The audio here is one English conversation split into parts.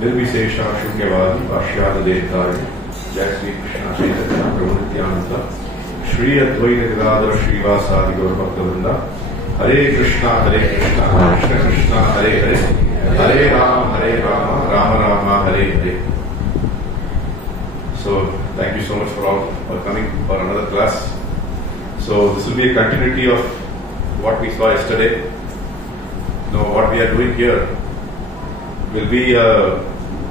निर्विशेषा शून्यवादी पाश्चात्य देवताय जय श्री कृष्ण चैतन्य प्रभु नित्यानंद श्री अद्वैत गदाधर श्रीवासादि गौर भक्तवृंदा हरे Krishna Krishna Krishna Hare Hare Hare Ram Ram Ram Hare Hare. So thank you so much for all for coming for another class. So this will be a continuity of what we saw yesterday. Now what we are doing here will be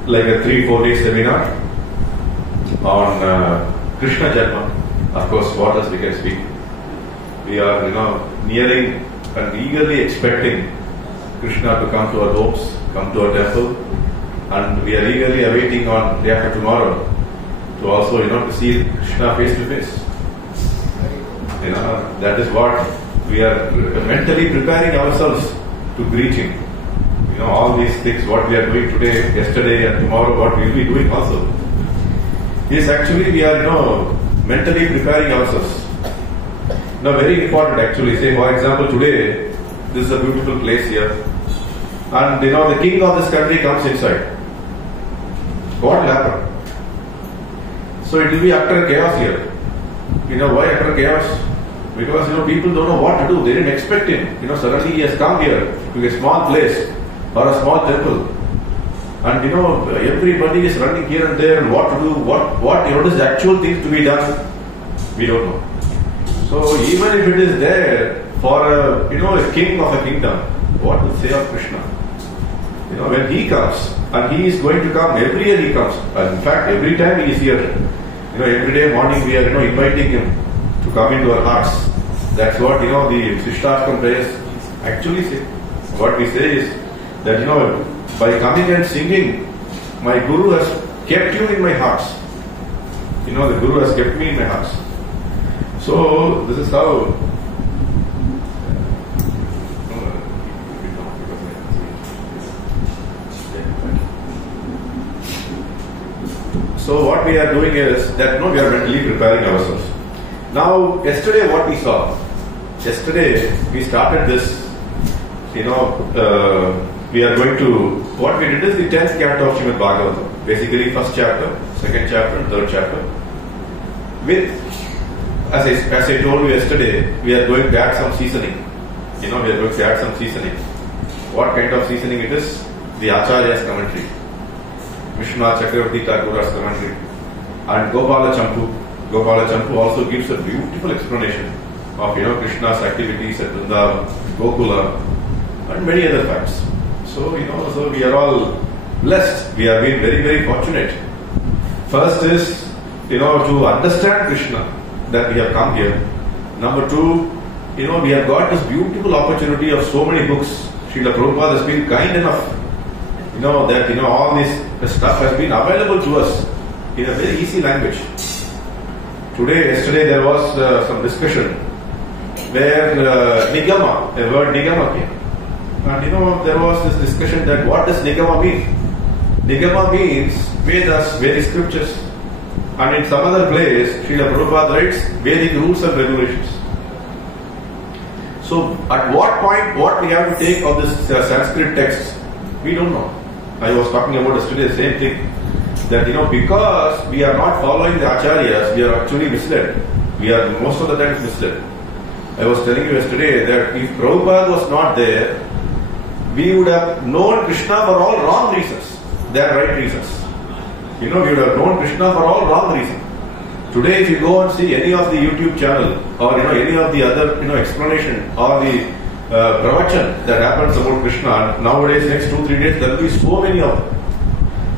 like a 3-4 day seminar on Krishna Janma. Of course, what else we can speak? We are, nearing and eagerly expecting Krishna to come to our homes, come to our temple, and we are eagerly awaiting on day after tomorrow to also, to see Krishna face to face. That is what we are mentally preparing ourselves to greet him. All these things, what we are doing today, yesterday and tomorrow, what we will be doing also. Yes, actually we are, mentally preparing ourselves. Very important actually. Say for example today, this is a beautiful place here. And the king of this country comes inside. What will happen? So it will be utter chaos here. Why utter chaos? Because, people don't know what to do. They didn't expect him. Suddenly he has come here to a small place or a small temple, and everybody is running here and there, and what to do, what is the actual thing to be done, we don't know. So even if it is there for a king of a kingdom, what will say of Krishna? When he comes, and he is going to come every year he comes, and in fact every time he is here, every day morning we are inviting him to come into our hearts. That's what the Sishtastam prayers actually say. What we say is that by coming and singing, my Guru has kept you in my hearts. The Guru has kept me in my hearts. So this is how. So what we are doing is that we are mentally preparing ourselves. Now yesterday what we saw. Yesterday we started this. We are going to, what we did is the 10th canto of Srimad Bhagavatam. Basically, first chapter, second chapter, and third chapter. With, as I told you yesterday, we are going to add some seasoning. We are going to add some seasoning. What kind of seasoning it is? The Acharya's commentary. Vishnu Chakravarti Thakur's commentary. And Gopala Champu. Gopala Champu also gives a beautiful explanation of, Krishna's activities at Vrindavan, Gokula, and many other facts. So, so we are all blessed. We have been very, very fortunate. First is, to understand Krishna, that we have come here. Number two, we have got this beautiful opportunity of so many books. Srila Prabhupada has been kind enough, that, all this stuff has been available to us in a very easy language. Yesterday there was some discussion where Nigama, the word Nigama came. And there was this discussion that what does Nigama mean? Nigama means Vedas, Vedic scriptures. And in some other place, Srila Prabhupada writes Vedic rules and regulations. So at what point, what we have to take of this Sanskrit text, we don't know. I was talking about yesterday the same thing. That because we are not following the Acharyas, we are actually misled. We are most of the times misled. I was telling you yesterday that if Prabhupada was not there, we would have known Krishna for all wrong reasons. They are right reasons. We would have known Krishna for all wrong reasons. Today, if you go and see any of the YouTube channel or any of the other explanation or the pravachan that happens about Krishna. Nowadays, next 2-3 days, there will be so many of them.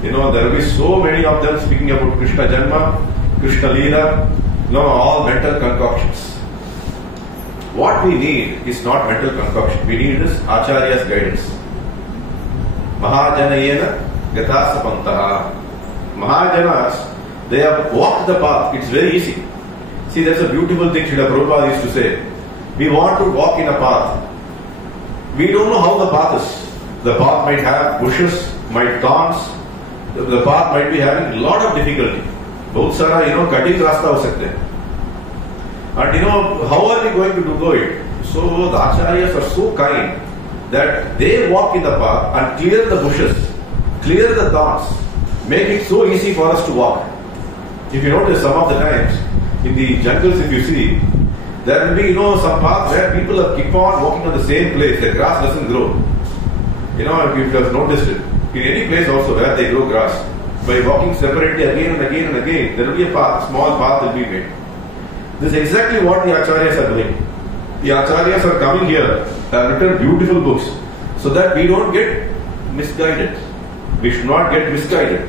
There will be so many of them speaking about Krishna Janma, Krishna Leela, all mental concoctions. What we need is not mental concoction. We need is Acharya's guidance. Mahajanayena Gatasa Pantaha. Mahajanas, they have walked the path. It's very easy. See, that's a beautiful thing Srila Prabhupada used to say. We want to walk in a path. We don't know how the path is. The path might have bushes, might thorns. The path might be having a lot of difficulty. Bahut sara, cutting rasta ho sakte hain. And how are we going to do it? So the Acharyas are so kind that they walk in the path and clear the bushes, clear the thorns, make it so easy for us to walk. If you notice, some of the times in the jungles, if you see, there will be some paths where people are keep on walking on the same place. The grass doesn't grow. If you have noticed it, in any place also where they grow grass, by walking separately again and again and again, there will be a path, small path will be made. This is exactly what the Acharyas are doing. The Acharyas are coming here, have written beautiful books, so that we don't get misguided. We should not get misguided.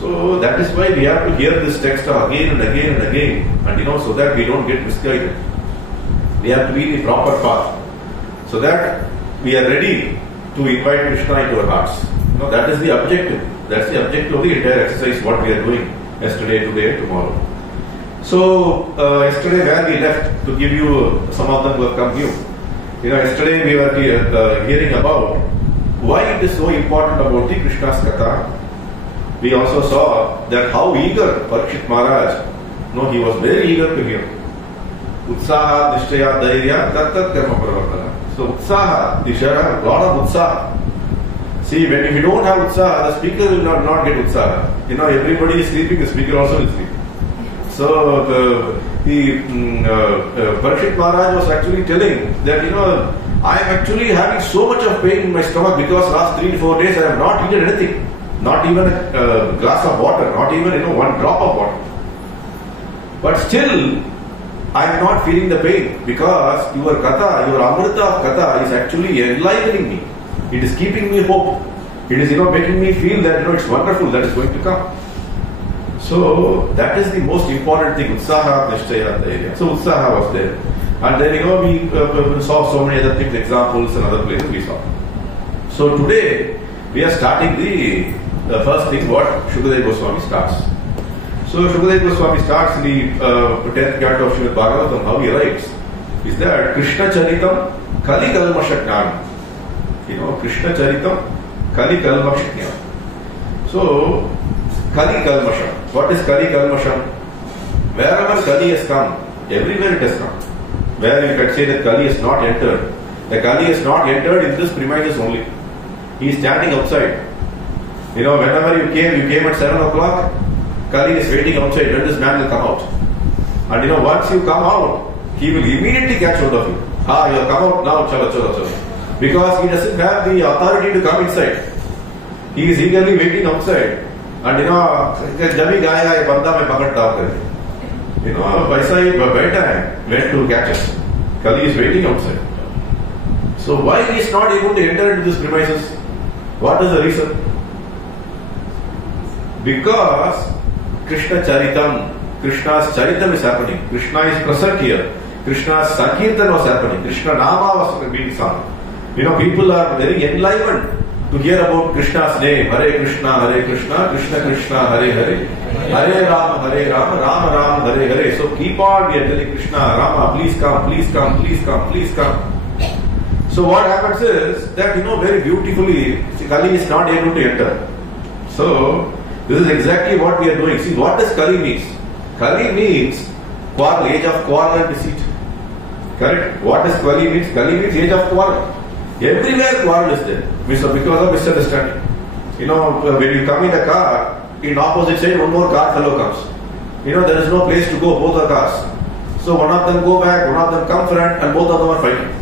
So that is why we have to hear this text again and again and again, and so that we don't get misguided. We have to be in the proper path, so that we are ready to invite Krishna into our hearts. That is the objective. That's the objective of the entire exercise, what we are doing yesterday, today, and tomorrow. So, yesterday where we left, to give you some of them who have come new. Yesterday we were hearing about why it is so important about the Krishna's katha. We also saw that how eager Parikshit Maharaj, he was very eager to hear. Utsaha, Nishtaya, Dhairya, Tat Karma Paravartana. So, Utsaha, you should have a lot of Utsaha. See, if you don't have Utsaha, the speaker will not get Utsaha. Everybody is sleeping, the speaker also will sleep. So, Parikshit Maharaj was actually telling that, I am actually having so much of pain in my stomach because last 3 to 4 days I have not eaten anything. Not even a glass of water, not even, one drop of water. But still, I am not feeling the pain because your katha, your amrita of katha is actually enlivening me. It is keeping me hope. It is, making me feel that, it's wonderful that is going to come. So, that is the most important thing, Utsaha, Nishtaya, Dhairya. So, Utsaha was there. And then, we saw so many other things, examples and other places we saw. So, today, we are starting the first thing, what Shukadeva Goswami starts. So, Shukadeva Goswami starts in the 10th canto of Srimad Bhagavatam, how he writes, is that Krishna Charitam Kali Kalmasha Jnana. Krishna Charitam Kali Kalmasha Jnana. So, Kali Kalmasha. What is Kali Kalmasha? Wherever Kali has come, everywhere it has come. Where you can say that Kali has not entered. The Kali has not entered in this premises only. He is standing outside. Whenever you came at 7 o'clock, Kali is waiting outside when this man will come out. And once you come out, he will immediately catch hold of you. You have come out now, chalo. Because he doesn't have the authority to come inside. He is eagerly waiting outside. And जब ही गाएगा ये बंदा मैं पकड़ता हूँ वैसा ही बैठा है wait to catch us. Kali is waiting outside. So why he is not able to enter into this premises? What is the reason? Because Krishna Charitam, Krishna's Charitam is happening. Krishna is present here. Krishna's Sankirtan was happening. Krishna Nama was being sung. People are very enlivened to hear about Krishna's name. Hare Krishna, Krishna Krishna, Hare Hare. Hare Rama, Rama Rama, Hare Hare. So keep on, we are telling Krishna, Rama, please come, please come, please come, please come. So what happens is that, very beautifully, Kali is not able to enter. So, this is exactly what we are doing. See, what does Kali means? Kali means quarrel, age of quarrel and deceit. Correct? What does Kali means? Kali means age of quarrel. Everywhere quarrel is there. Because of misunderstanding. When you come in a car, in opposite side, one more car fellow comes. There is no place to go, both are cars. So one of them go back, one of them come front, and both of them are fighting.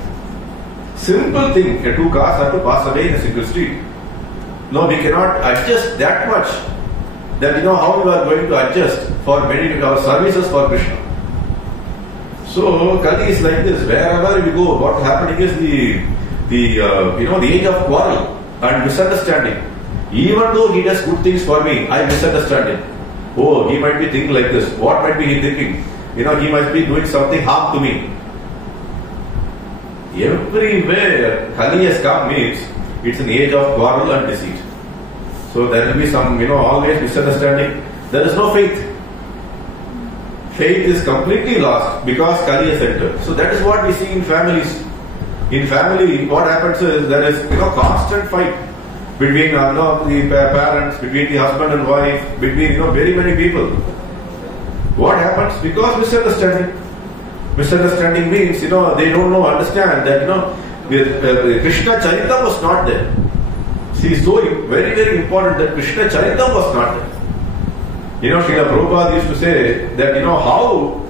Simple thing, the two cars have to pass away in a single street. No, we cannot adjust that much that how we are going to adjust for many our services for Krishna. So Kali is like this. Wherever we go, what's happening is the age of quarrel and misunderstanding. Even though he does good things for me, I misunderstand him. Oh, he might be thinking like this. What might be he thinking? He might be doing something harm to me. Everywhere Kali has come means it's an age of quarrel and deceit. So there will be some, always misunderstanding. There is no faith. Faith is completely lost because Kali has entered. So that is what we see in families. In family, what happens is there is constant fight between the parents, between the husband and wife, between very many people. What happens? Because misunderstanding. Misunderstanding means they don't understand that Krishna Charitam was not there. See, so very very important that Krishna Charitam was not there. Srila Prabhupada used to say that how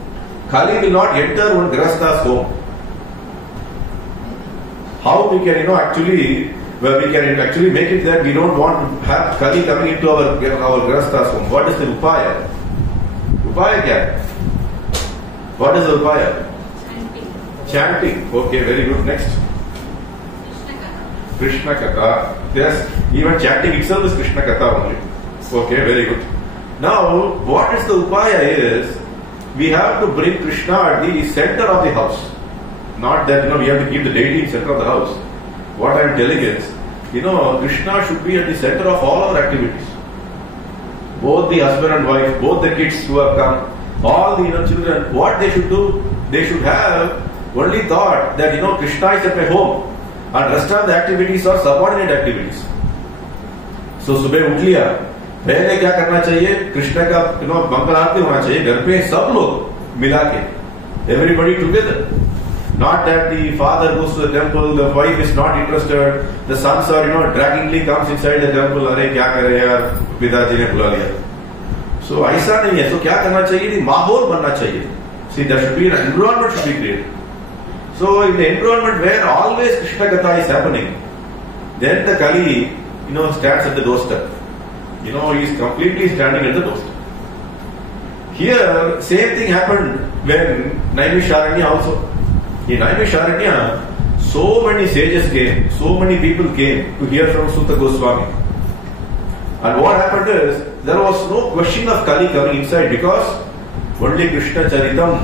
Kali will not enter one Grihastha's home. How we can actually make it that we don't want to have Kali coming into our Grihastha's home. What is the upaya? Upaya kya? What is the upaya? Chanting. Okay, very good. Next. Krishna katha. Yes, even chanting itself is Krishna katha only. Okay, very good. Now, what is the upaya is, we have to bring Krishna at the center of the house. Not that, we have to keep the deity in center of the house. What I am telling is, Krishna should be at the center of all our activities. Both the husband and wife, both the kids who have come, all the children, what they should do, they should have only thought that, Krishna is at my home and rest of the activities are subordinate activities. So, सुबह उठ लिया, पहले क्या करना चाहिए? कृष्ण का मंगल आरती होना चाहिए घर पे सब लोग मिला के, everybody together. Not that the father goes to the temple, the wife is not interested, the sons are draggingly comes inside the temple. अरे क्या करे यार, पिताजी ने बुला लिया. So ऐसा नहीं है. So क्या करना चाहिए? माहौल बनना चाहिए. See, there should be an environment should be created. So in the environment where always Krishna Katha is happening, then the Kali, stands at the doorstep. He is completely standing at the doorstep. Here, same thing happened when Naimisharanya also. In Naimisharanya, so many sages came, so many people came to hear from Sutta Goswami. And what happened is, there was no question of Kali coming inside because only Krishna Charitam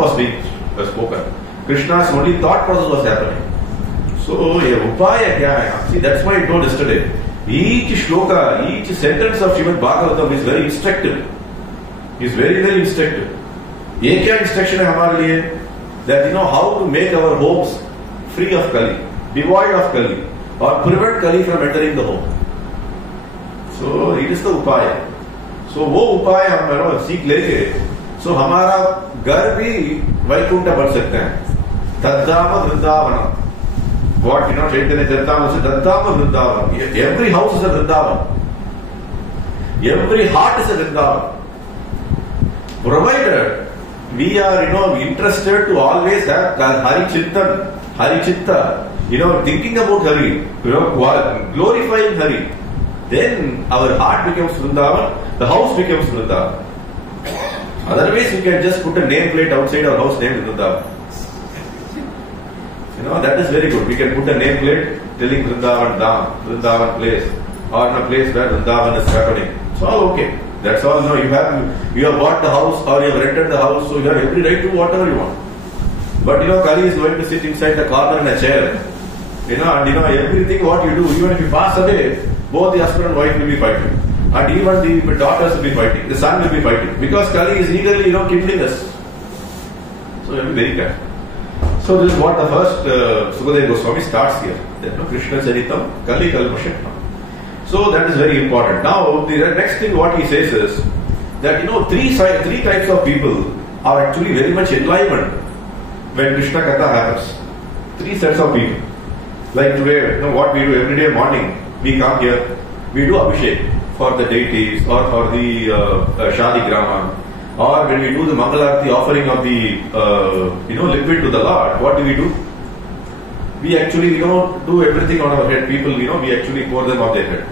was being spoken. Krishna's only thought process was happening. So, upaya kya hai? See, that's why I told yesterday. Each shloka, each sentence of Srimad Bhagavatam is very instructive. Is very, very instructive. Ye kya instruction hai hamare liye? That how to make our homes free of Kali, devoid of Kali, or prevent Kali from entering the home. So, it is the upaya. So, वो उपाय हम सीख लेंगे. So, हमारा घर भी वैकुंठ बन सकते हैं. तद्धाम Vrindavan. What Chaitanya Charitamrita says, Tadधाम Vrindavan. Every house is a Vrindavan. Every heart is a Vrindavan. Provided we are interested to always have Hari Chintan, Hari Chitta, thinking about Hari, glorifying Hari, then our heart becomes Vrindavan, the house becomes Vrindavan. Otherwise, we can just put a nameplate outside our house named Vrindavan. That is very good. We can put a nameplate telling Vrindavan Dham, Vrindavan place, or in a place where Vrindavan is happening. It's all okay. That's all. You have bought the house or you have rented the house, so you have every right to whatever you want. But Kali is going to sit inside the corner in a chair. And everything what you do, even if you pass away, both the husband and wife will be fighting. And even the daughters will be fighting, the son will be fighting. Because Kali is eagerly, kindling us. So you have to be very careful. So this is what the first Sukadeva Goswami starts here. Krishna Charitam, Kali Kalpashattam. So that is very important. Now the next thing what he says is that three types of people are actually very much enlivened when Krishna Katha happens. Three sets of people. Like today, what we do every day morning, we come here, we do Abhishek for the deities or for the Shadi Grama. Or when we do the Mangalarti offering of the liquid to the Lord, what do? We actually do everything on our head. People we actually pour them on their head.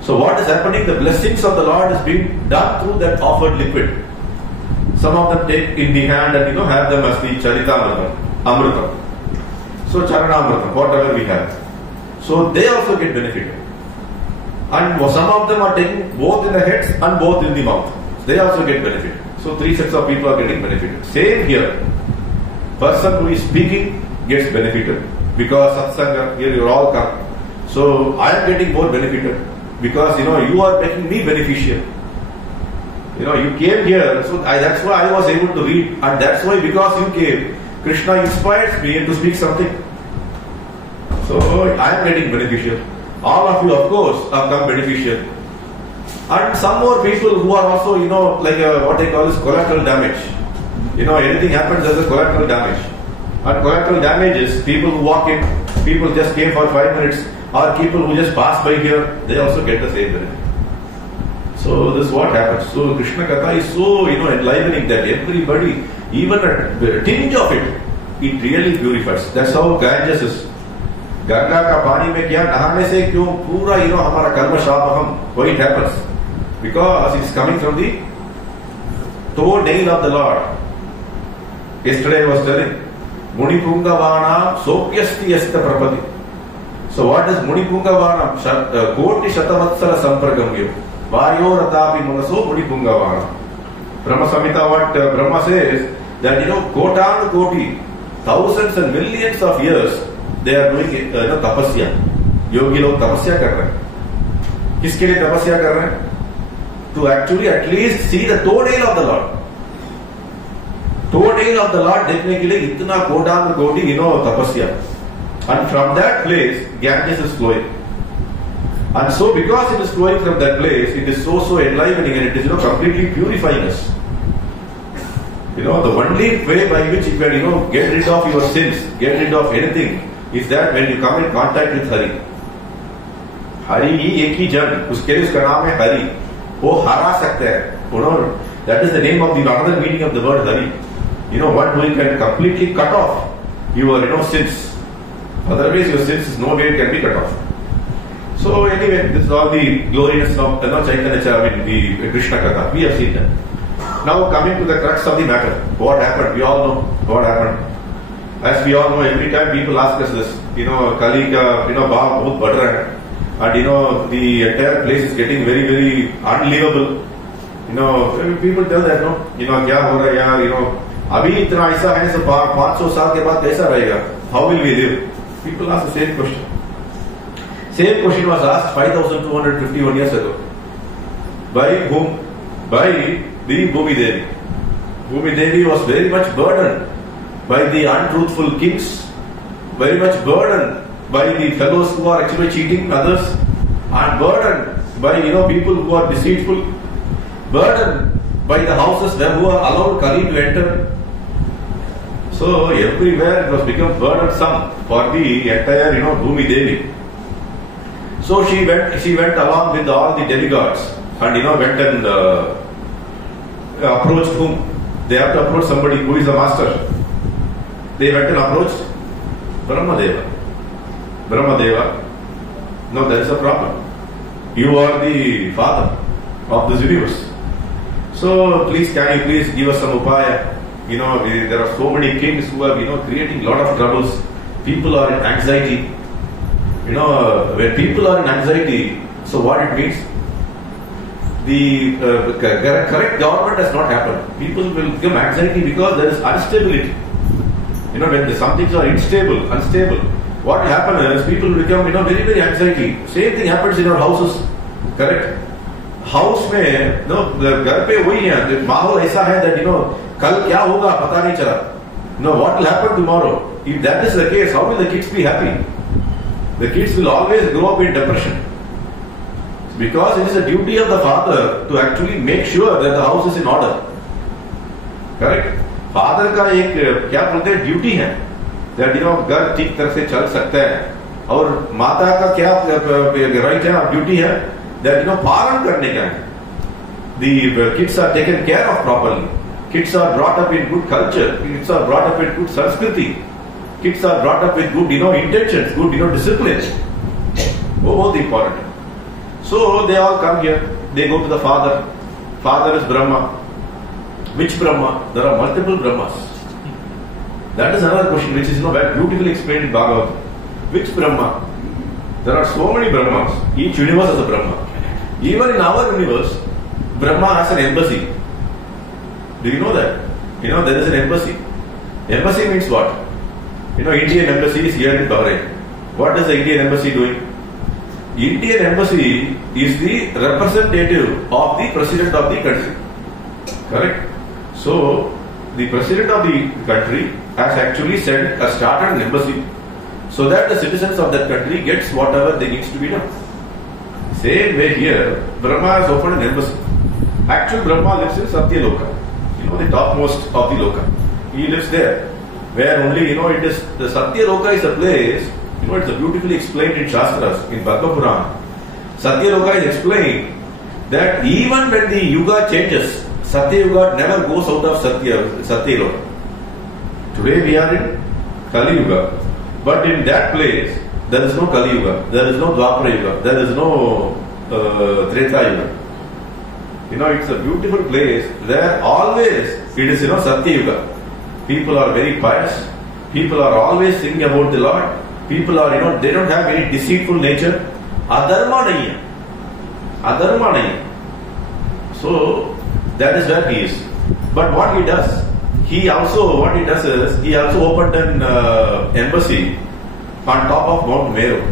So what is happening? The blessings of the Lord is being done through that offered liquid. Some of them take in the hand and have them as the Charitamritam, Amritam. So Charanamritam, whatever we have. So they also get benefited. And some of them are taking both in the heads and both in the mouth. They also get benefited. So 3 sets of people are getting benefited. Same here. Person who is speaking gets benefited because satsanga, here you all come. So I am getting more benefited because you are making me beneficial. You came here, so that's why I was able to read, and that's why because you came, Krishna inspires me to speak something. So I am getting beneficial. All of you, of course, have come beneficial. And some more people who are also, like what they call is collateral damage. Anything happens as a collateral damage. And collateral damage is people who walk in, people just came for 5 minutes, or people who just pass by here, they also get the same benefit. So this is what happens. So Krishna Katha is so, enlivening that everybody, even a tinge of it, it really purifies. That's how Ganges is. Ganga ka pani mein kya nahane se kyun pura hamara karma shapaham. Why it happens? Because it is coming from the toenail of the Lord. Yesterday I was telling Munipungavana Sopyasti Yasta Prapati. So what is Munipungavana? Koti Shatavatsala Sampragamyo. Vayo Ratapi Munaso Munipungavana. Brahma Samhita, what Brahma says, that Kotan Koti, thousands and millions of years, they are doing tapasya. Yogi log tapasya kar rahe hain. Kiske liye tapasya kar rahe hain? To actually at least see the toenail of the Lord. Toenail of the Lord dekhne ke liye itna kodan koti tapasya. And from that place, Ganges is flowing. And so because it is flowing from that place, it is so enlivening and it is completely purifying us. The only way by which you can get rid of your sins, get rid of anything, is that when you come in contact with Hari. Hari ही एक ही जन, उसके लिए उसका नाम है Hari. वो हरा सकते हैं. That is the name of the another meaning of the word Hari. One who can completely cut off your sins. Otherwise your sins is no way can be cut off. So anyway, this is all the gloriness of Chaitanya, the Krishna Katha. We have seen that. Now coming to the crux of the matter. What happened? We all know what happened. As we all know, every time people ask us this, Kali ka, bhav bahut badh raha hai. And the entire place is getting very, very unlivable. People tell that, kya ho raha hai yaar, abhi itna aisa hai, so 500 saal ke baad kaisa rahega? How will we live? People ask the same question. Same question was asked 5,251 years ago. By whom? By the Bhumi Devi. Bhumi Devi was very much burdened by the untruthful kings, very much burdened by the fellows who are actually cheating others, and burdened by people who are deceitful, burdened by the houses who are allowed Kali to enter. So everywhere it was become burdensome for the entire Bhumi Devi. So she went along with all the demigods and went and approached whom? They have to approach somebody who is a master. They went and approached Brahmadeva. No, there is a problem. You are the father of this universe. So can you please give us some upaya? There are so many kings who are creating a lot of troubles. People are in anxiety. When people are in anxiety, so what it means? The correct government has not happened. People will become anxiety because there is instability. When some things are unstable, what will happen is people will become very, very anxiety. Same thing happens in our houses. Correct? House में घर पे वही है, माहौल ऐसा है that कल क्या होगा पता नहीं चला. What will happen tomorrow? If that is the case, how will the kids be happy? The kids will always grow up in depression. Because it is a duty of the father to actually make sure that the house is in order. Correct? Father का एक क्या बोलते हैं duty है, that घर ठीक तरह से चल सकता है. और माता का क्या राइट है, ड्यूटी है, that पालन करने का है. The kids are taken care of properly. Kids are brought up in good culture. Kids are brought up in good Sanskriti. Kids are brought up with good intentions, good discipline. Both important. So they all come here. They go to the father. Father is Brahma. Which Brahma? There are multiple Brahmas. That is another question which is very beautifully explained in Bhagavad. Which Brahma? There are so many Brahmas. Each universe has a Brahma. Even in our universe, Brahma has an embassy. Do you know that? There is an embassy. Embassy means what? Indian embassy is here in Bahrain. What is the Indian embassy doing? Indian embassy is the representative of the president of the country. Correct? So, the president of the country has actually started an embassy so that the citizens of that country gets whatever they needs to be done. Same way here, Brahma has opened an embassy. Actual Brahma lives in Satya Loka, the topmost of the Loka. He lives there, where only, it is, the Satya Loka is a place, it's beautifully explained in Shastras, in Bhagavad Purana. Satya Loka is explained that even when the Yuga changes, Satya Yuga never goes out of Satya Loka. Today we are in Kali Yuga, but in that place, there is no Kali Yuga, there is no Dwapara Yuga, there is no Treta Yuga. It's a beautiful place. There always it is Satya Yuga. People are very pious. People are always thinking about the Lord. People are they don't have any deceitful nature. Adharma nahi hai. So that is where he is. But what he does, he also opened an embassy on top of Mount Meru.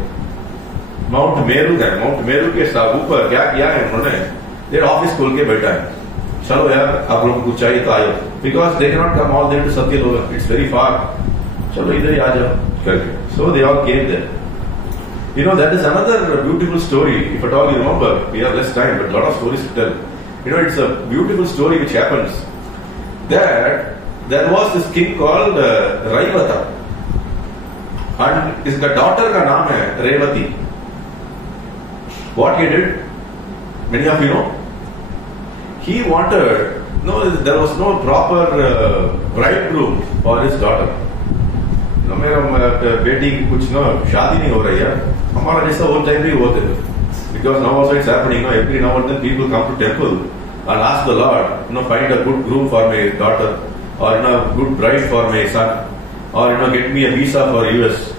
Mount Meru के ऊपर क्या किया है उन्होंने? Their office खोल के बैठा है. चलो यार आप लोग कुछ चाहिए तो आयो. Because they cannot come all there to Satya Loka. It's very far. चलो इधर ही आ जाओ करके. So they all came there. That is another beautiful story. If at all you remember, we have less time, but a lot of stories to tell. It's a beautiful story which happens. That there was this king called Raivata. And his daughter का नाम है Revati. What he did? Many of you know. He wanted, there was no proper bridegroom for his daughter. मेरा बेटी की कुछ शादी नहीं हो रही है. हमारा जैसा वो टाइम भी होते थे. Because now also it's happening. Every now and then people come to temple and ask the Lord, find a good groom for my daughter, or good bride for my son, or get me a visa for US.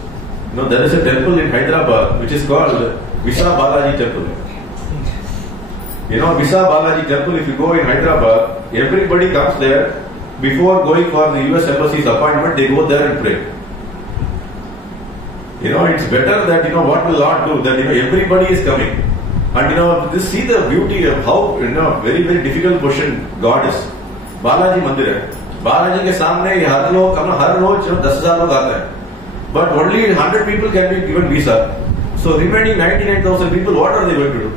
There is a temple in Hyderabad which is called Visa Balaji Temple. Visa Balaji Temple, if you go in Hyderabad, everybody comes there. Before going for the US Embassy's appointment, they go there and pray. It's better that, what will Lord do, that, everybody is coming. And, see the beauty of how, very, very difficult question God is. Balaji Mandir hai. Balaji ke samne har roz 10,000 log aate hain. But only 100 people can be given visa. So remaining 99,000 people, what are they going to do?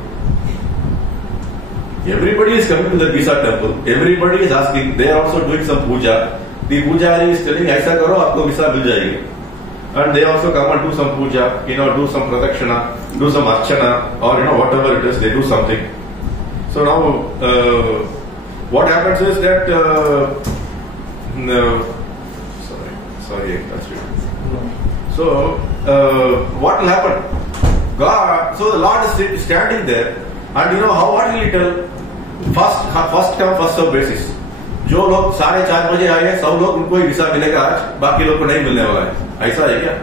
Everybody is coming to the visa temple. Everybody is asking. They are also doing some puja. The pujari is telling, "Aisa karo, aapko visa mil jayegi." And they also come and do some puja, do some pradakshana, do some archana, or whatever it is, they do something. So now, what happens is that sorry, that's it. So what will happen? So the Lord is standing there, and what will he tell? First come, first serve basis. जो लोग 4:30 बजे आए हैं, सब लोग उनको ही visa मिलेगा आज, बाकी लोग को नहीं मिलने वाला है. ऐसा है क्या?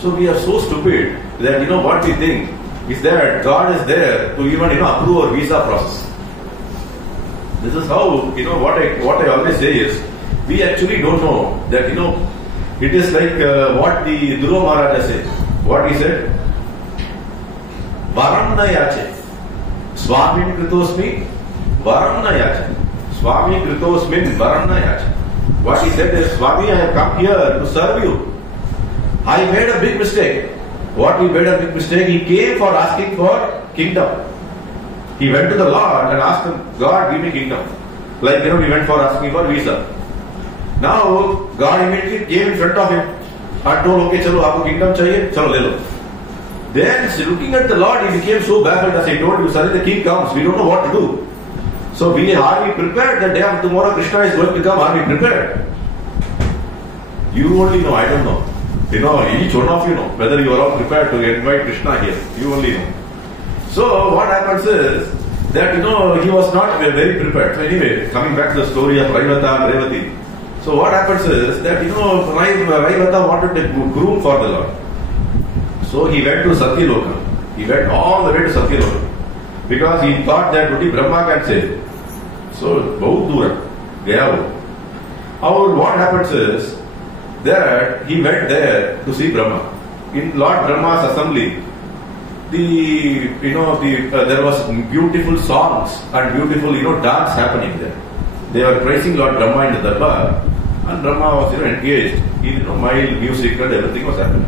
So we are so stupid that what we think is that God is there to even approve our visa process. This is how what I always say is we actually don't know that it is like what the Dhruva Maharaja said. What he said? Varam na yache, Swami Kritosmi, Varam na yache. Swami Kritosmin, Varam na yache. What he said is, Swami, I have come here to serve you. I made a big mistake. What he made a big mistake? He came for asking for kingdom. He went to the Lord and asked him, God, give me kingdom. Like, he went for asking for visa. Now, God immediately came in front of him and told, okay, chalo, aapko kingdom chahiye? Chalo, le lo. Then, looking at the Lord, he became so baffled as I told you, suddenly the king comes. We don't know what to do. So, are we prepared? The day after tomorrow, Krishna is going to come. Are we prepared? You only know, I don't know. Each one of you know whether you are all prepared to invite Krishna here. You only know. So what happens is that he was not very prepared. So anyway, coming back to the story of Raivata and Revati. So what happens is that Raivata wanted a groom for the Lord. So he went to Satyaloka. He went all the way to Satyaloka because he thought that only Brahma can save. So बहुत दूर गया वो. However, what happens is that he went there to see Brahma. In Lord Brahma's assembly, there was beautiful songs and beautiful dance happening there. They were praising Lord Brahma in the darbar, and Brahma was engaged in mild music and everything was happening.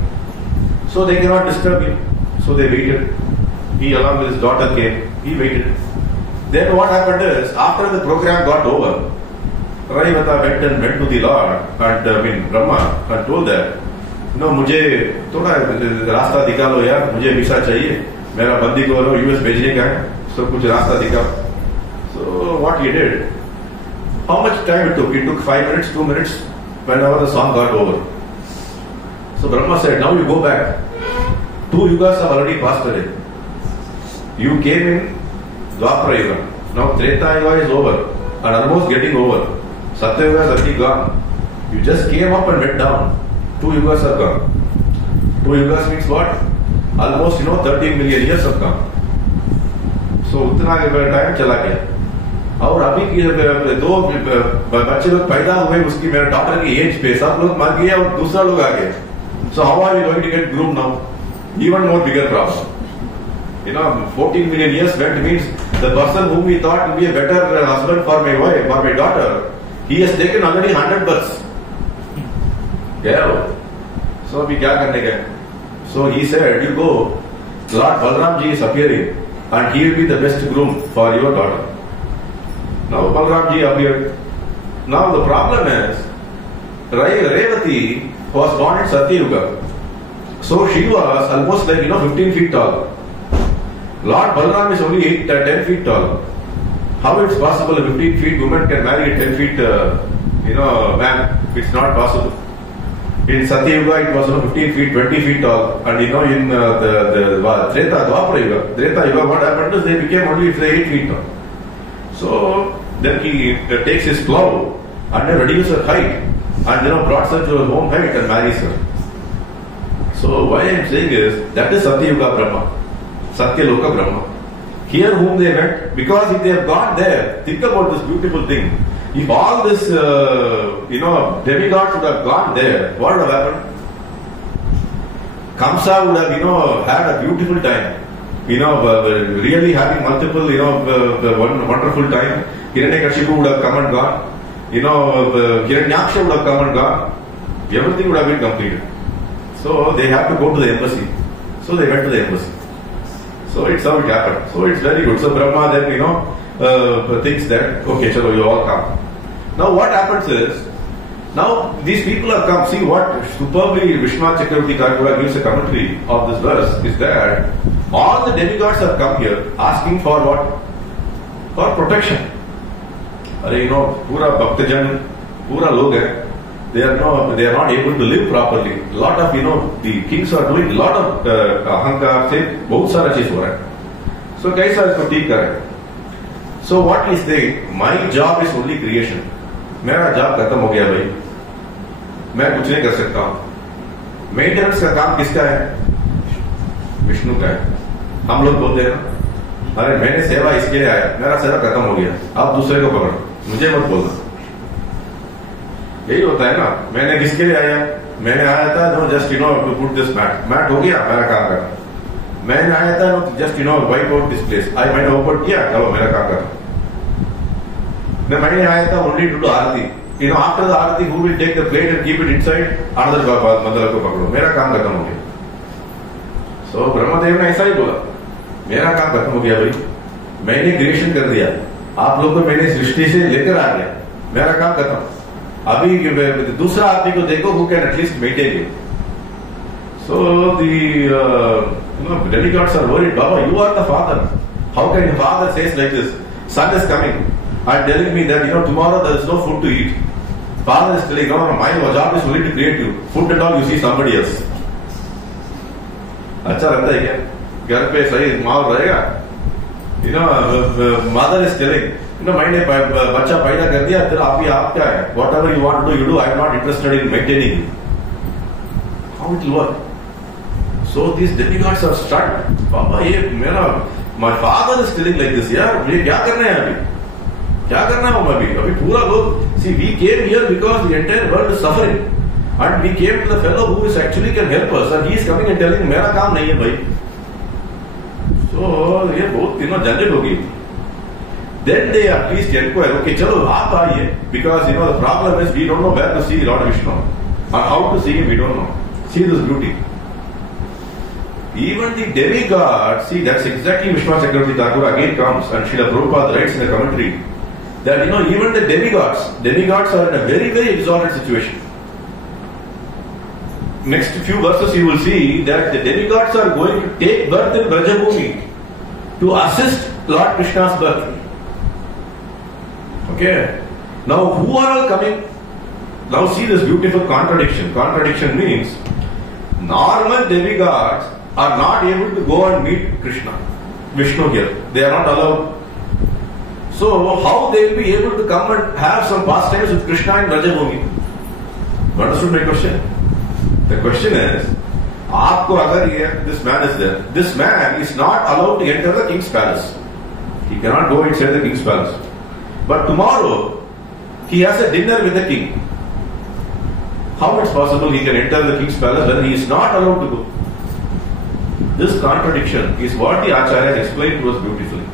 So they cannot disturb him. So they waited. He along with his daughter came. He waited. Then what happened is, after the program got over, Raivata went to the Lord and Brahma and told that, मुझे थोड़ा रास्ता दिखा लो यार, मुझे visa चाहिए, मेरा बंदी को यूएस भेजने का है, so कुछ रास्ता दिखा. So what he did, how much time it took? It took 5 minutes, 2 minutes, whenever the song got over. So Brahma said, now you go back. 2 yugas have already passed away. You came in Dwapara Yuga. Now Treta Yuga is over and almost getting over. Satya Yuga is already gone. You just came up and went down. 2 yugas have gone. 2 yugas means what? Almost 13 million years have gone. So उतना time चला गया. और अभी की 2 बच्चे लोग पैदा हुए उसकी मेरे डॉक्टर की एज पे सब लोग मर गए और दूसरा लोग आ गए. So how are you going to get groomed now? Even more bigger problem. 14 million years went means the person whom we thought would be a better husband for my wife, for my daughter, he has taken already 100 births. Yeah. So we kya karne ka? So he said, you go, Lord Balramji is appearing and he will be the best groom for your daughter. Now Balramji appeared. Now the problem is, Revati was born in Satyuga. So she was almost 15 feet tall. Lord Balram is only 10 feet tall. How it's possible a 15 feet woman can marry a 10 feet man? It's not possible. In Satyuga it was 15 feet, 20 feet tall, and in the Treta Yuga, what happened is they became only 8 feet tall. So then he takes his plow and then reduces her height and brought her to her home height and marries her. So why I am saying is that is Satyuga Brahma, Satyaloka Brahma. Here whom they met, because if they have gone there, think about this beautiful thing. If all this, demigods would have gone there, what would have happened? Kamsa would have, had a beautiful time. Really having multiple, one wonderful time. Hiranyakashipu would have come and gone. Hiranyaksha would have come and gone. Everything would have been completed. So they have to go to the embassy. So they went to the embassy. So it's how it happened. So it's very good. So Brahma then, thinks that, okay, chalo, you all come. Now what happens is, now these people have come, see what superbly Vishwanath Chakravarti Kakura gives a commentary of this verse is that all the demigods have come here asking for what? For protection. Pura Bhaktajan, Pura log hai, they are not able to live properly. A lot of, the kings are doing a lot of ahankar se, bahut sara cheez ho raha hai. So kaisa isko theek kare? So what is saying? My job is only creation. मेरा job खत्म हो गया भाई, मैं कुछ नहीं कर सकता हूं. मेंटेनेंस का काम किसका है? विष्णु का है. हम लोग बोलते हैं ना, अरे मैंने सेवा इसके लिए आया, मेरा सेवा खत्म हो गया, आप दूसरे को पकड़ो, मुझे मत बोलना. यही होता है ना. मैंने किसके लिए आया? मैंने आया था just to put this mat हो गया, मेरा काम कर. मैंने आया था just wipe out this place, I मैंने ओपन किया, चलो मेरा काम कर. मैंने आया था only to do aarti. After the aarti who will take the plate and keep it inside another मतलब को पकड़ो, मेरा काम खत्म हो गया. सो ब्रह्मदेव ने ऐसा ही बोला, मेरा काम खत्म हो गया भाई, मैंने क्रिएशन कर दिया, आप लोग को मैंने सृष्टि से लेकर आ गया, मेरा काम खत्म. अभी दूसरा आदमी को देखो who can at least maintain it. So the demigods are worried, Baba, you are the father. How can your father says like this? Son is coming and telling me that tomorrow there is no food to eat. Father is telling, no, my job is only to create you. Food and all you see somebody else. अच्छा लगता है क्या? घर पे सही माहौल रहेगा? Mother is telling, मैंने बच्चा पैदा कर दिया, तेरा आप क्या है? Whatever you want to do, you do. I am not interested in maintaining you. How it will work? So these demigods are stuck. Papa, my father is telling like this. यार मुझे क्या करना है अभी? क्या करना है अभी पूरा लोग. See, we came here because the entire world is suffering, and we came to the fellow who is actually can help us, and he is coming and telling मेरा काम नहीं है भाई. So ये बहुत झंझट होगी. Then they at least inquire. Okay, चलो आप आइए, because the problem is we don't know where to see Lord Vishnu, or how to see him we don't know. See this beauty. Even the demigods, see, that's exactly Vishnu Chakravarti Thakur again comes, and Srila Prabhupada writes in a commentary that even the demigods are in a very, very exalted situation. Next few verses you will see that the demigods are going to take birth in Brajabhumi to assist Lord Krishna's birth. Okay. Now who are all coming? Now see this beautiful contradiction. Contradiction means normal demigods are not able to go and meet Krishna, Vishnu here. They are not allowed. So how they will be able to come and have some pastimes with Krishna in Brajabhumi? You understood my question? The question is, this man is there. This man is not allowed to enter the king's palace. He cannot go inside the king's palace. But tomorrow, he has a dinner with the king. How it's possible he can enter the king's palace when he is not allowed to go? This contradiction is what the Acharya explained to us beautifully.